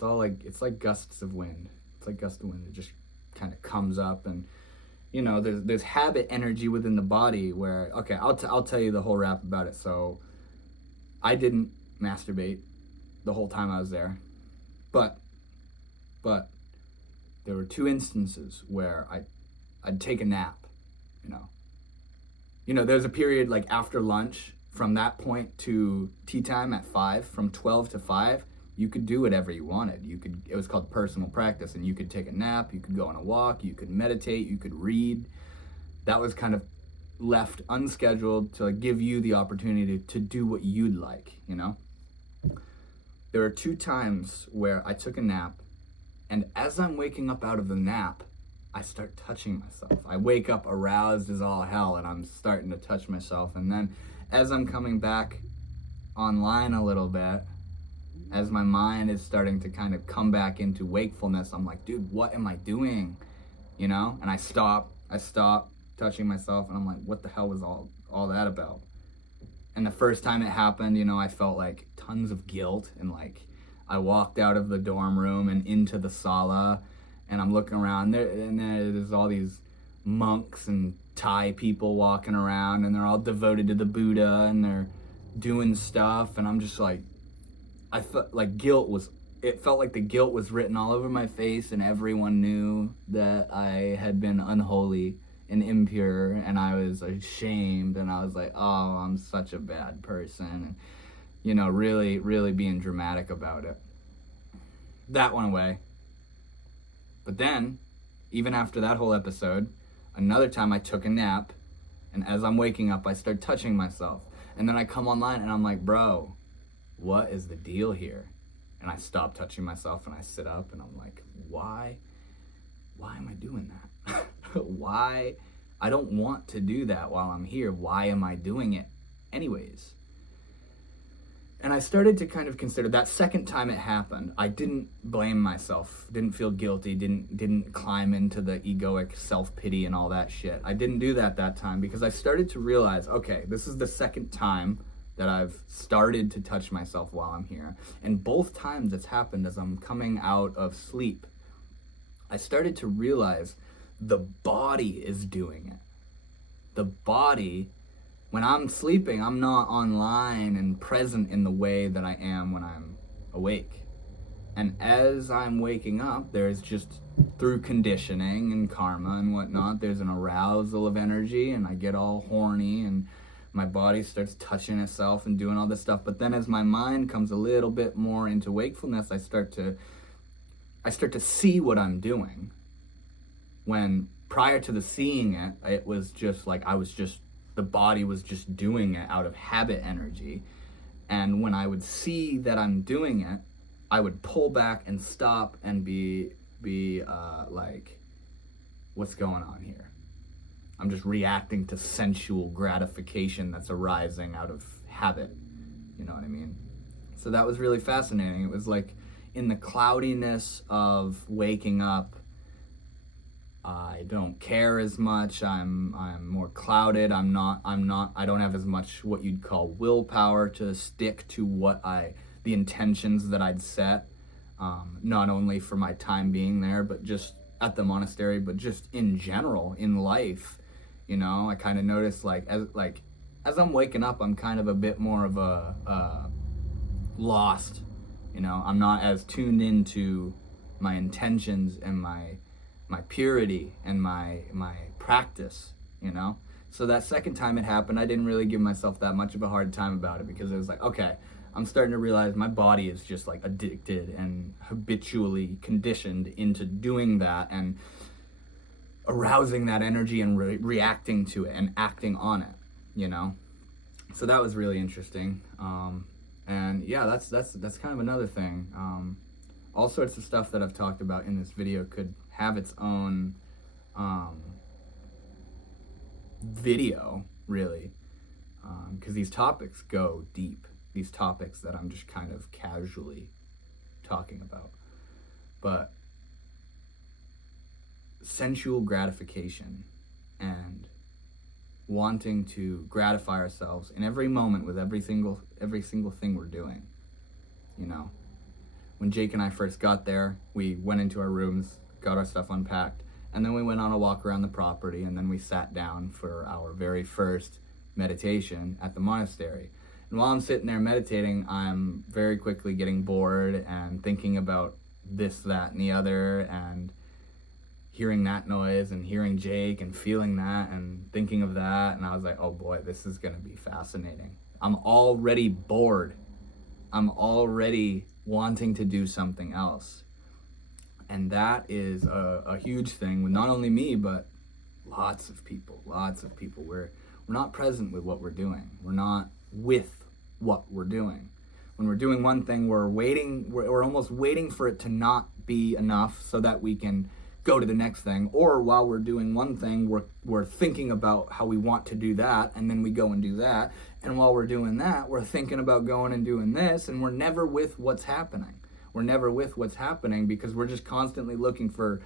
It's like gusts of wind. It's like gusts of wind that just kind of comes up, and you know, there's habit energy within the body where, okay, I'll tell you the whole rap about it. So I didn't masturbate the whole time I was there, but there were two instances where I'd take a nap, you know, there's a period like after lunch, from that point to tea time at 5, from 12 to 5, you could do whatever you wanted. It was called personal practice, and you could take a nap, you could go on a walk, you could meditate, you could read. That was kind of left unscheduled to give you the opportunity to do what you'd like, you know? There are 2 times where I took a nap, and as I'm waking up out of the nap, I start touching myself. I wake up aroused as all hell, and I'm starting to touch myself. And then as I'm coming back online a little bit, as my mind is starting to kind of come back into wakefulness, I'm like, dude, what am I doing? You know? And I stop touching myself, and I'm like, what the hell was all that about? And the first time it happened, you know, I felt like tons of guilt, and like I walked out of the dorm room and into the sala, and I'm looking around there, and there's all these monks and Thai people walking around, and they're all devoted to the Buddha, and they're doing stuff, and I'm just like, I felt like it felt like the guilt was written all over my face, and everyone knew that I had been unholy and impure, and I was ashamed, and I was like, oh, I'm such a bad person, and really, really being dramatic about it. That went away. But then, even after that whole episode, another time I took a nap, and as I'm waking up, I start touching myself. And then I come online and I'm like, bro, what is the deal here? And I stop touching myself and I sit up and I'm like, why am I doing that? Why? I don't want to do that while I'm here. Why am I doing it anyways? And I started to kind of consider that second time it happened. I didn't blame myself, didn't feel guilty, didn't climb into the egoic self-pity and all that shit. I didn't do that time because I started to realize, okay, this is the second time that I've started to touch myself while I'm here. And both times it's happened as I'm coming out of sleep. I started to realize the body is doing it. The body, when I'm sleeping, I'm not online and present in the way that I am when I'm awake. And as I'm waking up, there's just, through conditioning and karma and whatnot, there's an arousal of energy, and I get all horny, and my body starts touching itself and doing all this stuff. But then as my mind comes a little bit more into wakefulness, I start to see what I'm doing. When prior to the seeing it, it was just like the body was just doing it out of habit energy. And when I would see that I'm doing it, I would pull back and stop and be like, what's going on here? I'm just reacting to sensual gratification that's arising out of habit. You know what I mean? So that was really fascinating. It was like in the cloudiness of waking up, I don't care as much. I'm more clouded. I don't have as much what you'd call willpower to stick to the intentions that I'd set, not only for my time being there, but just at the monastery, but just in general in life. I kind of noticed as I'm waking up, I'm kind of a bit more of a lost. I'm not as tuned into my intentions and my purity and my practice, So that second time it happened, I didn't really give myself that much of a hard time about it, because it was like, okay, I'm starting to realize my body is just like addicted and habitually conditioned into doing that and arousing that energy and reacting to it and acting on it, So that was really interesting. And yeah, that's kind of another thing. All sorts of stuff that I've talked about in this video could have its own video, really, because these topics go deep. These topics that I'm just kind of casually talking about. But sensual gratification and wanting to gratify ourselves in every moment with every single thing we're doing. When Jake and I first got there, we went into our rooms, got our stuff unpacked, and then we went on a walk around the property, and then we sat down for our very first meditation at the monastery. And while I'm sitting there meditating, I'm very quickly getting bored and thinking about this, that, and the other, and hearing that noise and hearing Jake and feeling that and thinking of that. And I was like, oh boy, this is going to be fascinating. I'm already bored. I'm already wanting to do something else. And that is a huge thing with not only me, but lots of people. We're not present with what we're doing. We're not with what we're doing. When we're doing one thing, we're almost waiting for it to not be enough so that we can go to the next thing. Or while we're doing one thing, we're thinking about how we want to do that, and then we go and do that. And while we're doing that, we're thinking about going and doing this, and we're never with what's happening. We're never with what's happening because we're just constantly looking for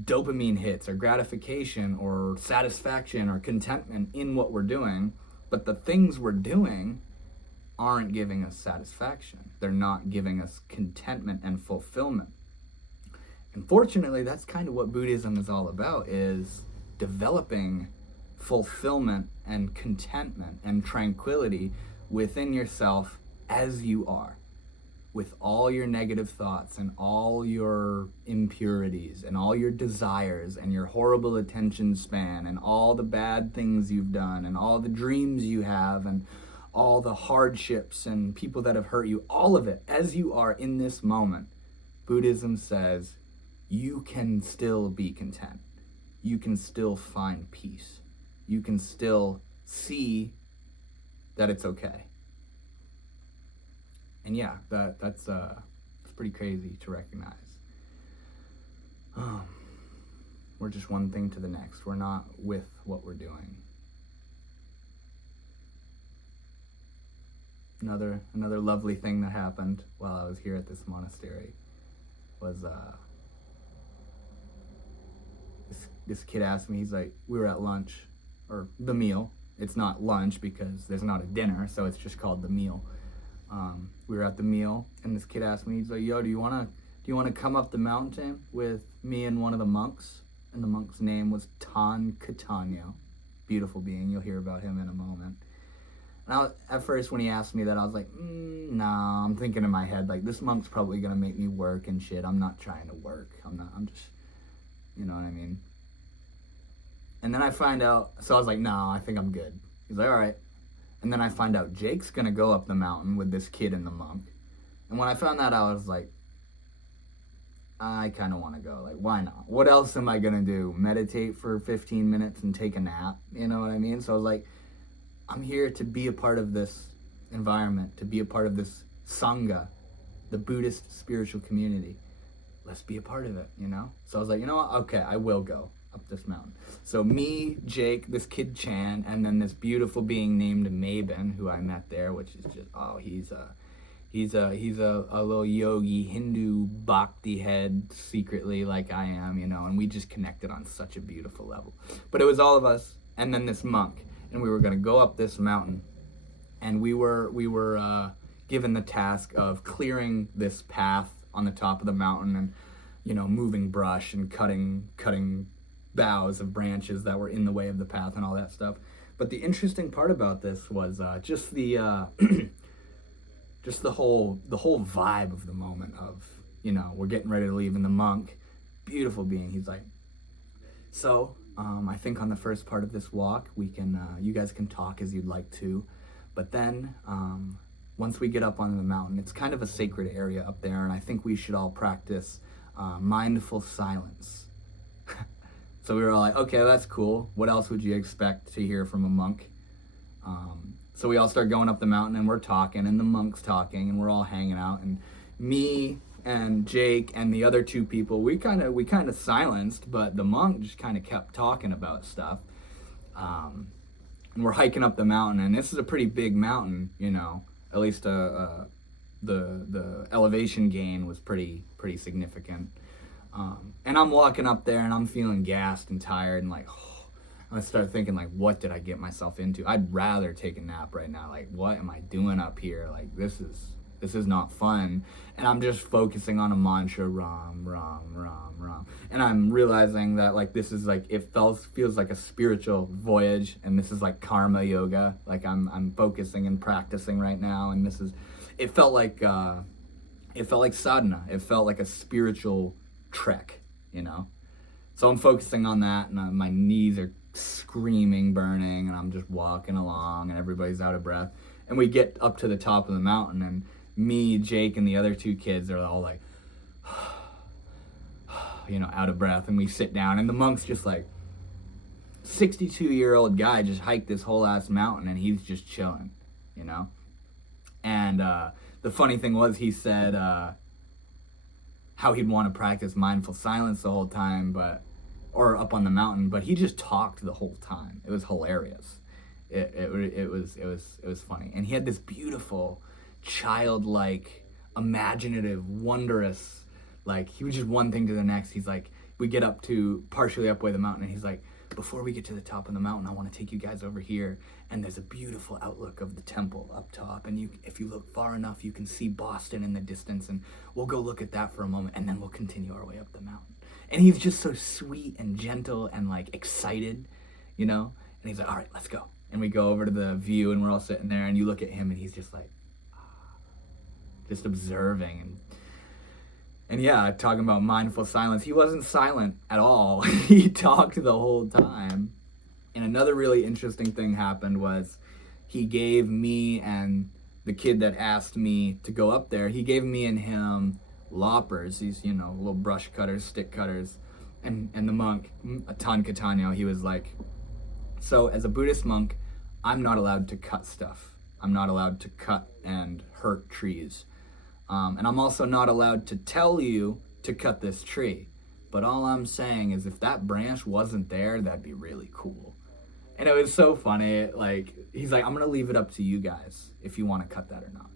dopamine hits or gratification or satisfaction or contentment in what we're doing. But the things we're doing aren't giving us satisfaction. They're not giving us contentment and fulfillment. Unfortunately, that's kind of what Buddhism is all about, is developing fulfillment and contentment and tranquility within yourself as you are, with all your negative thoughts and all your impurities and all your desires and your horrible attention span and all the bad things you've done and all the dreams you have and all the hardships and people that have hurt you, all of it, as you are in this moment, Buddhism says you can still be content. You can still find peace. You can still see that it's okay. And yeah, that's pretty crazy to recognize. We're just one thing to the next. We're not with what we're doing. Another lovely thing that happened while I was here at this monastery was this kid asked me, he's like, we were at lunch, or the meal. It's not lunch because there's not a dinner, so it's just called the meal. We were at the meal, and this kid asked me, he's like, yo, do you wanna come up the mountain with me and one of the monks? And the monk's name was Tan Catania. Beautiful being. You'll hear about him in a moment. And at first when he asked me that, I was like, nah, I'm thinking in my head, like, this monk's probably gonna make me work and shit. I'm not trying to work. I'm just, you know what I mean? And then I find out, so I was like, no, I think I'm good. He's like, all right. And then I find out Jake's gonna go up the mountain with this kid and the monk. And when I found that out, I was like, I kind of want to go. Like, why not? What else am I gonna do? Meditate for 15 minutes and take a nap? You know what I mean? So I was like, I'm here to be a part of this environment, to be a part of this Sangha, the Buddhist spiritual community. Let's be a part of it, you know? So I was like, you know what? Okay, I will go up this mountain. So me, Jake, this kid Chan, and then this beautiful being named Mabin, who I met there, which is just, he's a little yogi, Hindu bhakti head secretly like I am, you know, and we just connected on such a beautiful level. But it was all of us, and then this monk, and we were gonna go up this mountain, and we were given the task of clearing this path on the top of the mountain and, you know, moving brush and cutting boughs of branches that were in the way of the path and all that stuff. But the interesting part about this was just the just the whole vibe of the moment of, you know, we're getting ready to leave, and the monk, beautiful being, he's like, so I think on the first part of this walk we can you guys can talk as you'd like to, but then once we get up on the mountain, it's kind of a sacred area up there, and I think we should all practice mindful silence. So we were all like, okay, that's cool. What else would you expect to hear from a monk? So we all start going up the mountain, and we're talking, and the monk's talking, and we're all hanging out, and me and Jake and the other two people, we kind of silenced, but the monk just kind of kept talking about stuff. And we're hiking up the mountain, and this is a pretty big mountain, you know. At least the elevation gain was pretty significant. And I'm walking up there, and I'm feeling gassed and tired, and like, I start thinking, like, what did I get myself into? I'd rather take a nap right now. Like, what am I doing up here? Like, this is not fun. And I'm just focusing on a mantra, Ram, Ram, Ram, Ram. And I'm realizing that, like, this is like, it feels like a spiritual voyage, and this is like karma yoga. Like, I'm focusing and practicing right now, and it felt like sadhana. It felt like a spiritual trek, you know? So I'm focusing on that, and my knees are screaming, burning, and I'm just walking along, and everybody's out of breath. And we get up to the top of the mountain, and me, Jake, and the other two kids are all like, you know, out of breath. And we sit down, and the monk's just like, 62-year-old guy just hiked this whole ass mountain, and he's just chilling, you know? And the funny thing was, he said how he'd want to practice mindful silence the whole time, or up on the mountain, but he just talked the whole time. It was hilarious. It was funny. And he had this beautiful, childlike, imaginative, wondrous, like, he was just one thing to the next. He's like, we get up to partially up way the mountain, and he's like, before we get to the top of the mountain, I want to take you guys over here, and there's a beautiful outlook of the temple up top, and if you look far enough, you can see Boston in the distance, and we'll go look at that for a moment, and then we'll continue our way up the mountain. And he's just so sweet and gentle and, like, excited, you know? And he's like, all right, let's go. And we go over to the view, and we're all sitting there, and you look at him, and he's just like, just observing. And yeah, talking about mindful silence. He wasn't silent at all. He talked the whole time. And another really interesting thing happened was he gave me and the kid that asked me to go up there, he gave me and him loppers, these, little brush cutters, stick cutters. And the monk, Atan Catano, he was like, so as a Buddhist monk, I'm not allowed to cut stuff. I'm not allowed to cut and hurt trees. And I'm also not allowed to tell you to cut this tree. But all I'm saying is if that branch wasn't there, that'd be really cool. And it was so funny. Like, he's like, I'm going to leave it up to you guys if you want to cut that or not.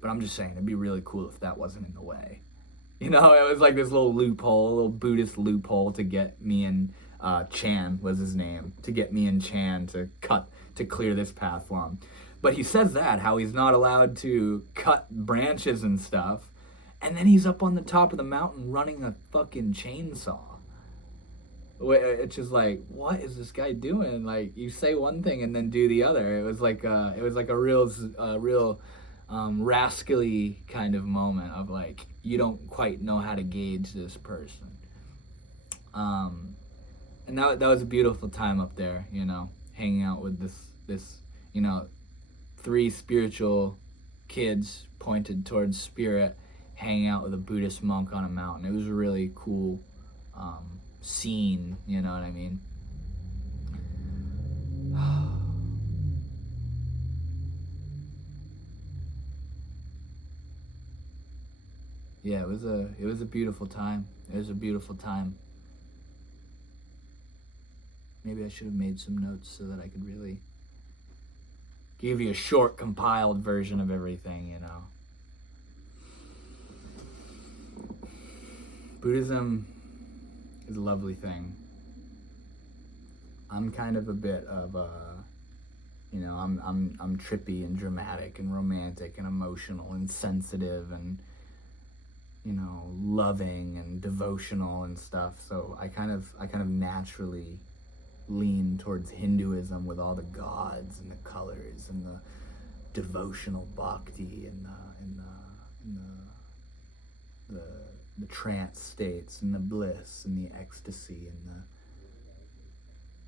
But I'm just saying, it'd be really cool if that wasn't in the way. It was like this little loophole, a little Buddhist loophole to get me and Chan was his name, to get me and Chan to clear this path for him. But he says that, how he's not allowed to cut branches and stuff, and then he's up on the top of the mountain running a fucking chainsaw. It's just like, what is this guy doing? Like, you say one thing and then do the other. It was like a real rascally kind of moment of like, you don't quite know how to gauge this person. And that was a beautiful time up there, hanging out with this 3 spiritual kids pointed towards spirit, hanging out with a Buddhist monk on a mountain. It was a really cool scene, you know what I mean? Yeah, it was a beautiful time. It was a beautiful time. Maybe I should have made some notes so that I could really give you a short, compiled version of everything, Buddhism is a lovely thing. I'm kind of a bit of I'm trippy and dramatic and romantic and emotional and sensitive and loving and devotional and stuff. So I kind of naturally lean towards Hinduism with all the gods and the colors and the devotional bhakti and the trance states and the bliss and the ecstasy and the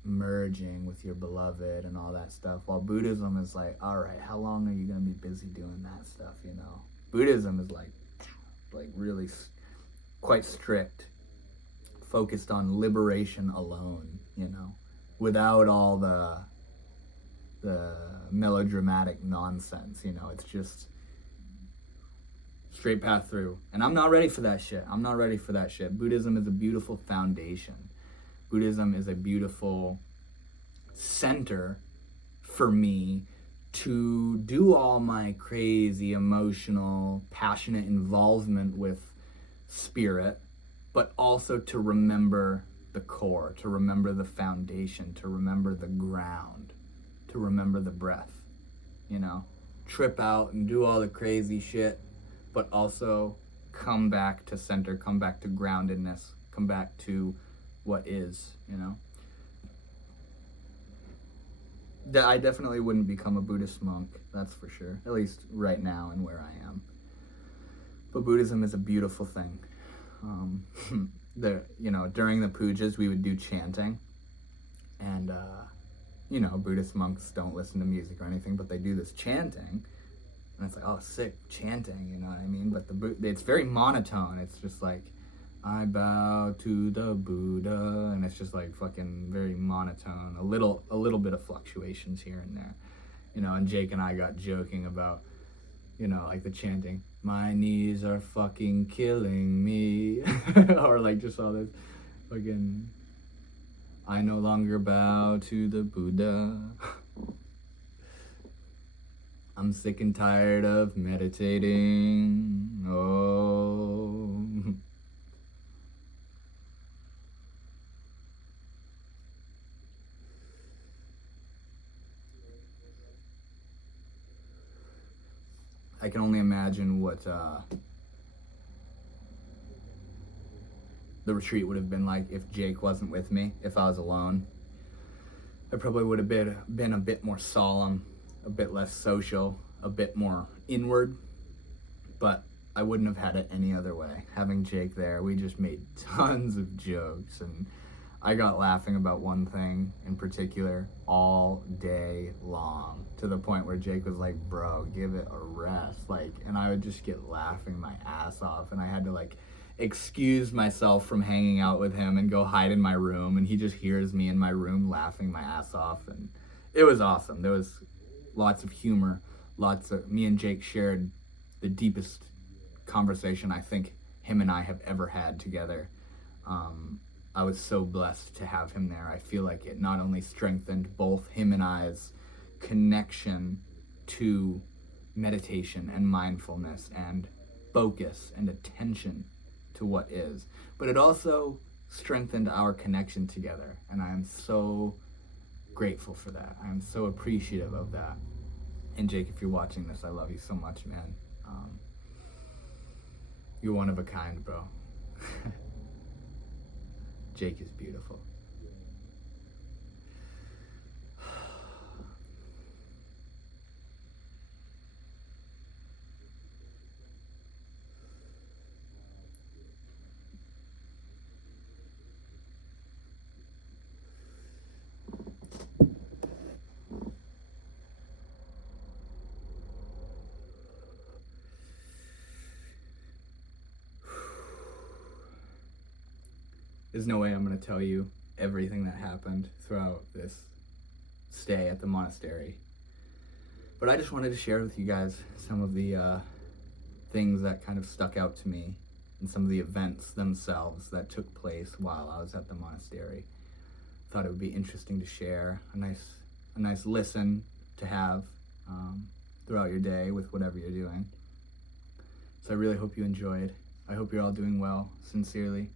merging with your beloved and all that stuff. While Buddhism is like, all right, how long are you going to be busy doing that stuff, Buddhism is like really quite strict, focused on liberation alone, without all the melodramatic nonsense, it's just straight path through. And I'm not ready for that shit. Buddhism is a beautiful foundation. Buddhism is a beautiful center for me to do all my crazy, emotional, passionate involvement with spirit, but also to remember the core, to remember the foundation, to remember the ground, to remember the breath, trip out and do all the crazy shit, but also come back to center, come back to groundedness, come back to what is, I definitely wouldn't become a Buddhist monk, that's for sure, at least right now and where I am. But Buddhism is a beautiful thing. During the pujas, we would do chanting, and Buddhist monks don't listen to music or anything, but they do this chanting, and it's like, oh, sick chanting, you know what I mean? But it's very monotone. It's just like, I bow to the Buddha, and it's just like fucking very monotone. A little bit of fluctuations here and there, And Jake and I got joking about, like the chanting, my knees are fucking killing me, or like just all this fucking, I no longer bow to the Buddha. I'm sick and tired of meditating. Oh. I can only imagine what the retreat would have been like if Jake wasn't with me, if I was alone. I probably would have been a bit more solemn, a bit less social, a bit more inward, but I wouldn't have had it any other way. Having Jake there, we just made tons of jokes, and I got laughing about one thing in particular all day long, to the point where Jake was like, bro, give it a rest. Like, and I would just get laughing my ass off, and I had to like excuse myself from hanging out with him and go hide in my room, and he just hears me in my room laughing my ass off, and it was awesome. There was lots of humor, me and Jake shared the deepest conversation I think him and I have ever had together. I was so blessed to have him there. I feel like it not only strengthened both him and I's connection to meditation and mindfulness and focus and attention to what is, but it also strengthened our connection together, and I am so grateful for that. I am so appreciative of that. And Jake, if you're watching this, I love you so much, man. You're one of a kind, bro. Jake is beautiful. There's no way I'm going to tell you everything that happened throughout this stay at the monastery. But I just wanted to share with you guys some of the things that kind of stuck out to me and some of the events themselves that took place while I was at the monastery. Thought it would be interesting to share, a nice listen to have throughout your day with whatever you're doing. So I really hope you enjoyed. I hope you're all doing well, sincerely.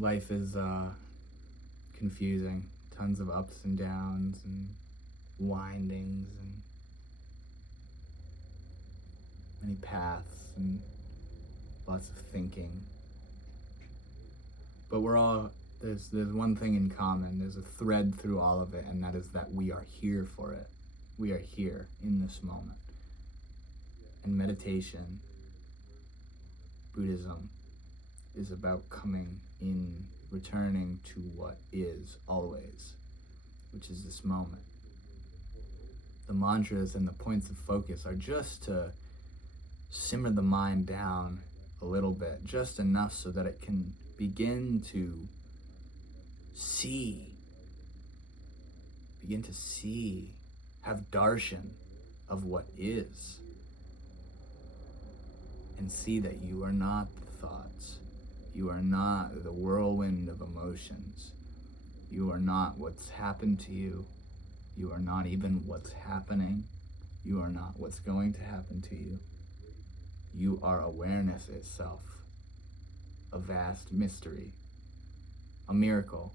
Life is confusing, tons of ups and downs and windings and many paths and lots of thinking. But there's one thing in common, there's a thread through all of it, and that is that we are here for it. We are here in this moment. And meditation, Buddhism, is about coming in, returning to what is always, which is this moment. The mantras and the points of focus are just to simmer the mind down a little bit, just enough so that it can begin to see, have darshan of what is, and see that you are not the thoughts. You are not the whirlwind of emotions. You are not what's happened to you. You are not even what's happening. You are not what's going to happen to you. You are awareness itself, a vast mystery, a miracle,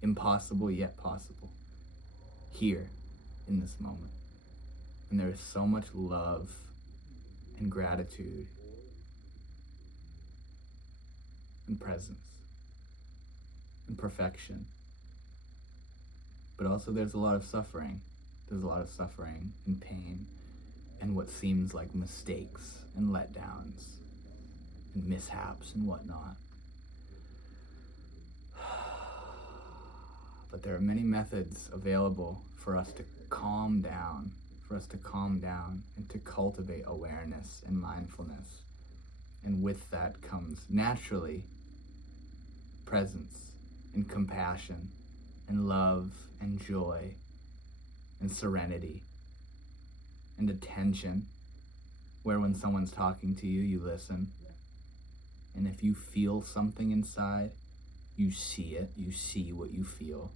impossible yet possible, here in this moment. And there is so much love and gratitude and presence and perfection. But also there's a lot of suffering. There's a lot of suffering and pain and what seems like mistakes and letdowns and mishaps and whatnot. But there are many methods available for us to calm down, and to cultivate awareness and mindfulness. And with that comes naturally presence and compassion and love and joy and serenity and attention, where when someone's talking to you, you listen. And if you feel something inside, you see it, you see what you feel.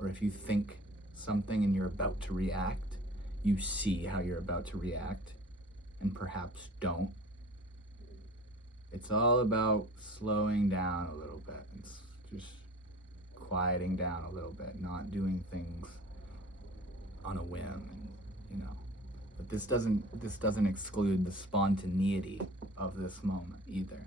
Or if you think something and you're about to react, you see how you're about to react and perhaps don't. It's all about slowing down a little bit. It's just quieting down a little bit, not doing things on a whim, But this doesn't exclude the spontaneity of this moment either,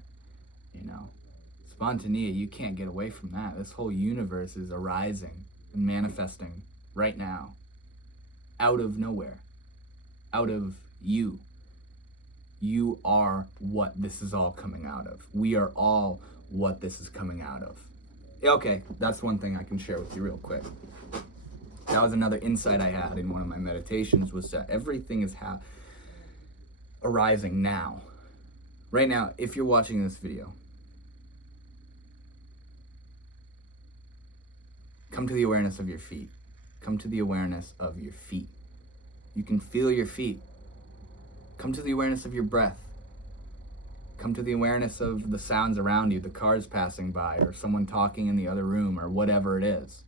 Spontaneity, you can't get away from that. This whole universe is arising and manifesting right now, out of nowhere, out of you. You are what this is all coming out of. We are all what this is coming out of. Okay, that's one thing I can share with you real quick. That was another insight I had in one of my meditations, was that everything is arising now. Right now, if you're watching this video, come to the awareness of your feet. Come to the awareness of your feet. You can feel your feet. Come to the awareness of your breath. Come to the awareness of the sounds around you, the cars passing by, or someone talking in the other room, or whatever it is.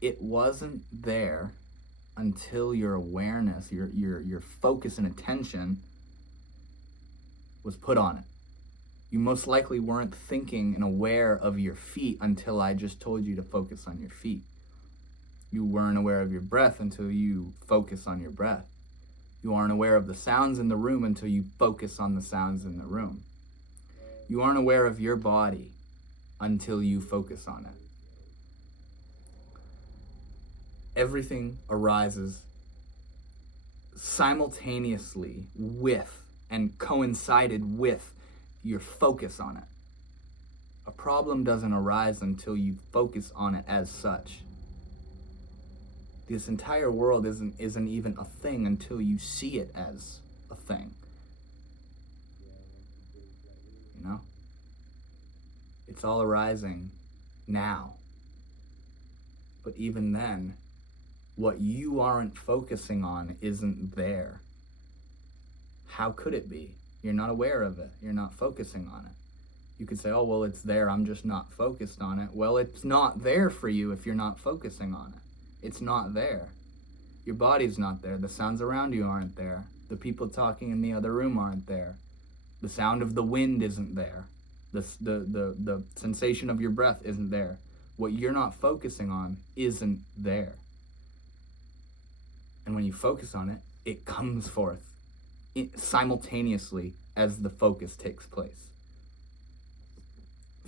It wasn't there until your awareness, your focus and attention was put on it. You most likely weren't thinking and aware of your feet until I just told you to focus on your feet. You weren't aware of your breath until you focus on your breath. You aren't aware of the sounds in the room until you focus on the sounds in the room. You aren't aware of your body until you focus on it. Everything arises simultaneously with and coincided with your focus on it. A problem doesn't arise until you focus on it as such. This entire world isn't even a thing until you see it as a thing. You know? It's all arising now. But even then, what you aren't focusing on isn't there. How could it be? You're not aware of it. You're not focusing on it. You could say, oh, well, it's there. I'm just not focused on it. Well, it's not there for you if you're not focusing on it. It's not there. Your body's not there. The sounds around you aren't there. The people talking in the other room aren't there. The sound of the wind isn't there. The sensation of your breath isn't there. What you're not focusing on isn't there. And when you focus on it, it comes forth simultaneously as the focus takes place.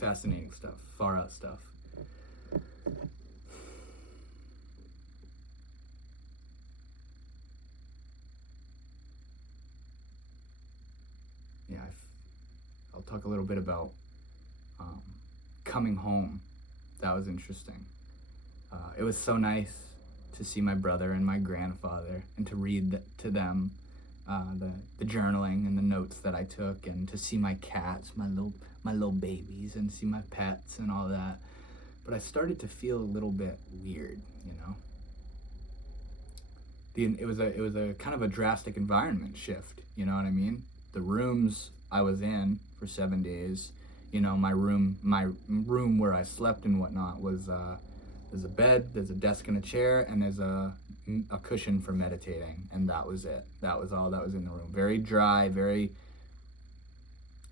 Fascinating stuff. Far out stuff. Yeah, I'll talk a little bit about coming home. That was interesting. It was so nice to see my brother and my grandfather and to read to them the journaling and the notes that I took, and to see my cats, my little babies, and see my pets and all that. But I started to feel a little bit weird, you know. It was a kind of a drastic environment shift, you know what I mean? The rooms I was in for 7 days, you know, my room where I slept and whatnot was there's a bed, there's a desk and a chair, and there's a cushion for meditating, and that was it. That was all that was in the room. Very dry, very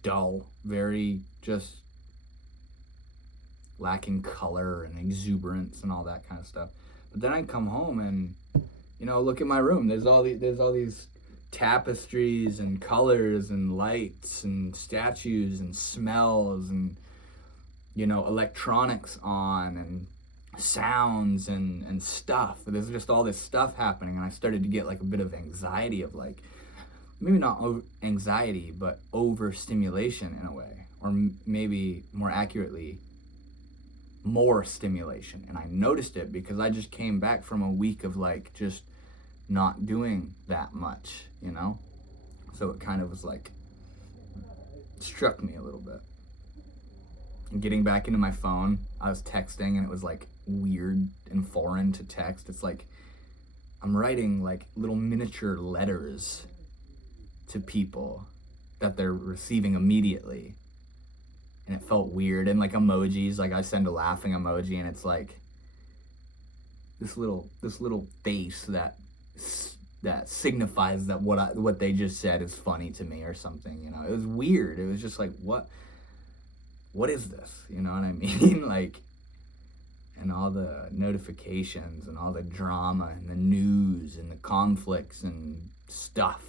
dull, very just lacking color and exuberance and all that kind of stuff. But then I come home and, you know, look at my room. There's all these tapestries and colors and lights and statues and smells and, you know, electronics on and sounds and stuff. There's just all this stuff happening, and I started to get like a bit of anxiety, of like, maybe not anxiety, but overstimulation in a way, or maybe more accurately, more stimulation. And I noticed it because I just came back from a week of like just not doing that much, you know? So it kind of was like, struck me a little bit. And getting back into my phone, I was texting, and it was like weird and foreign to text. It's like I'm writing like little miniature letters to people that they're receiving immediately. And it felt weird. And like emojis, like I send a laughing emoji, and it's like this little face that signifies that what they just said is funny to me or something, you know. It was weird. It was just like, what is this? You know what I mean? Like, and all the notifications and all the drama and the news and the conflicts and stuff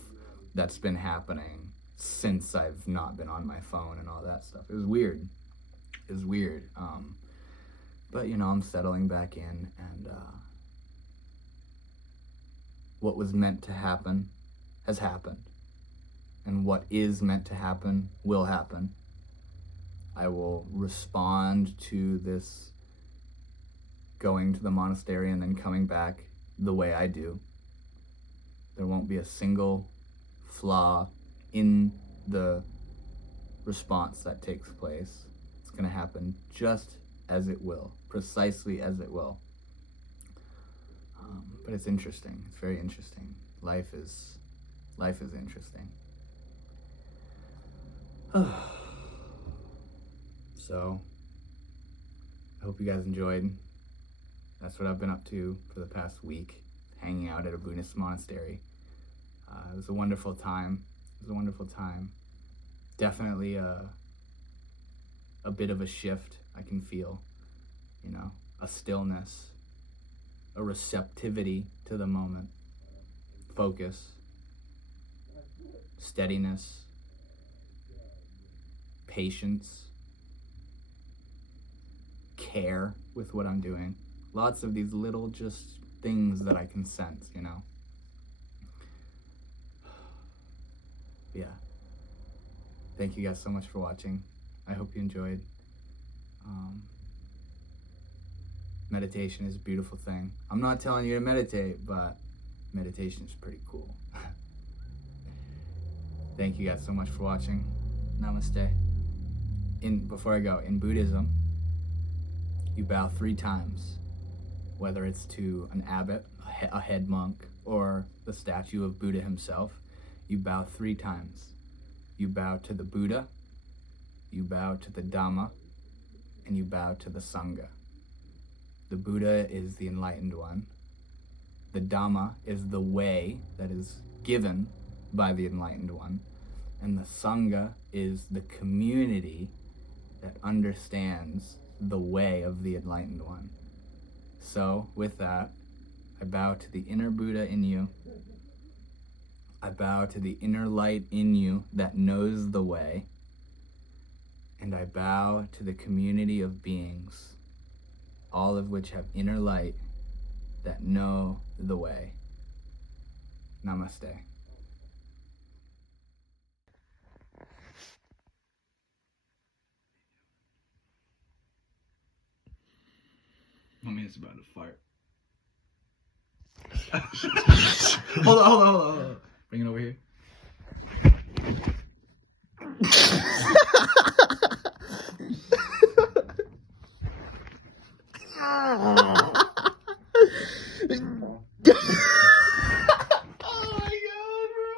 that's been happening since I've not been on my phone and all that stuff. It was weird. But, I'm settling back in, and what was meant to happen has happened. And what is meant to happen will happen. I will respond to this going to the monastery and then coming back the way I do. There won't be a single flaw in the response that takes place. It's going to happen just as it will, precisely as it will. But it's interesting. It's very interesting. Life is interesting. So, I hope you guys enjoyed. That's what I've been up to for the past week, hanging out at a Buddhist monastery. It was a wonderful time. Definitely a bit of a shift I can feel, a stillness, a receptivity to the moment, focus, steadiness, patience, care with what I'm doing. Lots of these little just things that I can sense, Yeah. Thank you guys so much for watching. I hope you enjoyed. Meditation is a beautiful thing. I'm not telling you to meditate, but meditation is pretty cool. Thank you guys so much for watching. Namaste. Before I go, in Buddhism, you bow 3 times, whether it's to an abbot, a head monk, or the statue of Buddha himself. You bow 3 times. You bow to the Buddha, you bow to the Dhamma, and you bow to the Sangha. The Buddha is the enlightened one. The Dhamma is the way that is given by the enlightened one. And the Sangha is the community that understands the way of the enlightened one. So, with that, I bow to the inner Buddha in you. I bow to the inner light in you that knows the way. And I bow to the community of beings, all of which have inner light that know the way. Namaste. It's about to fart. Hold on. Bring it over here.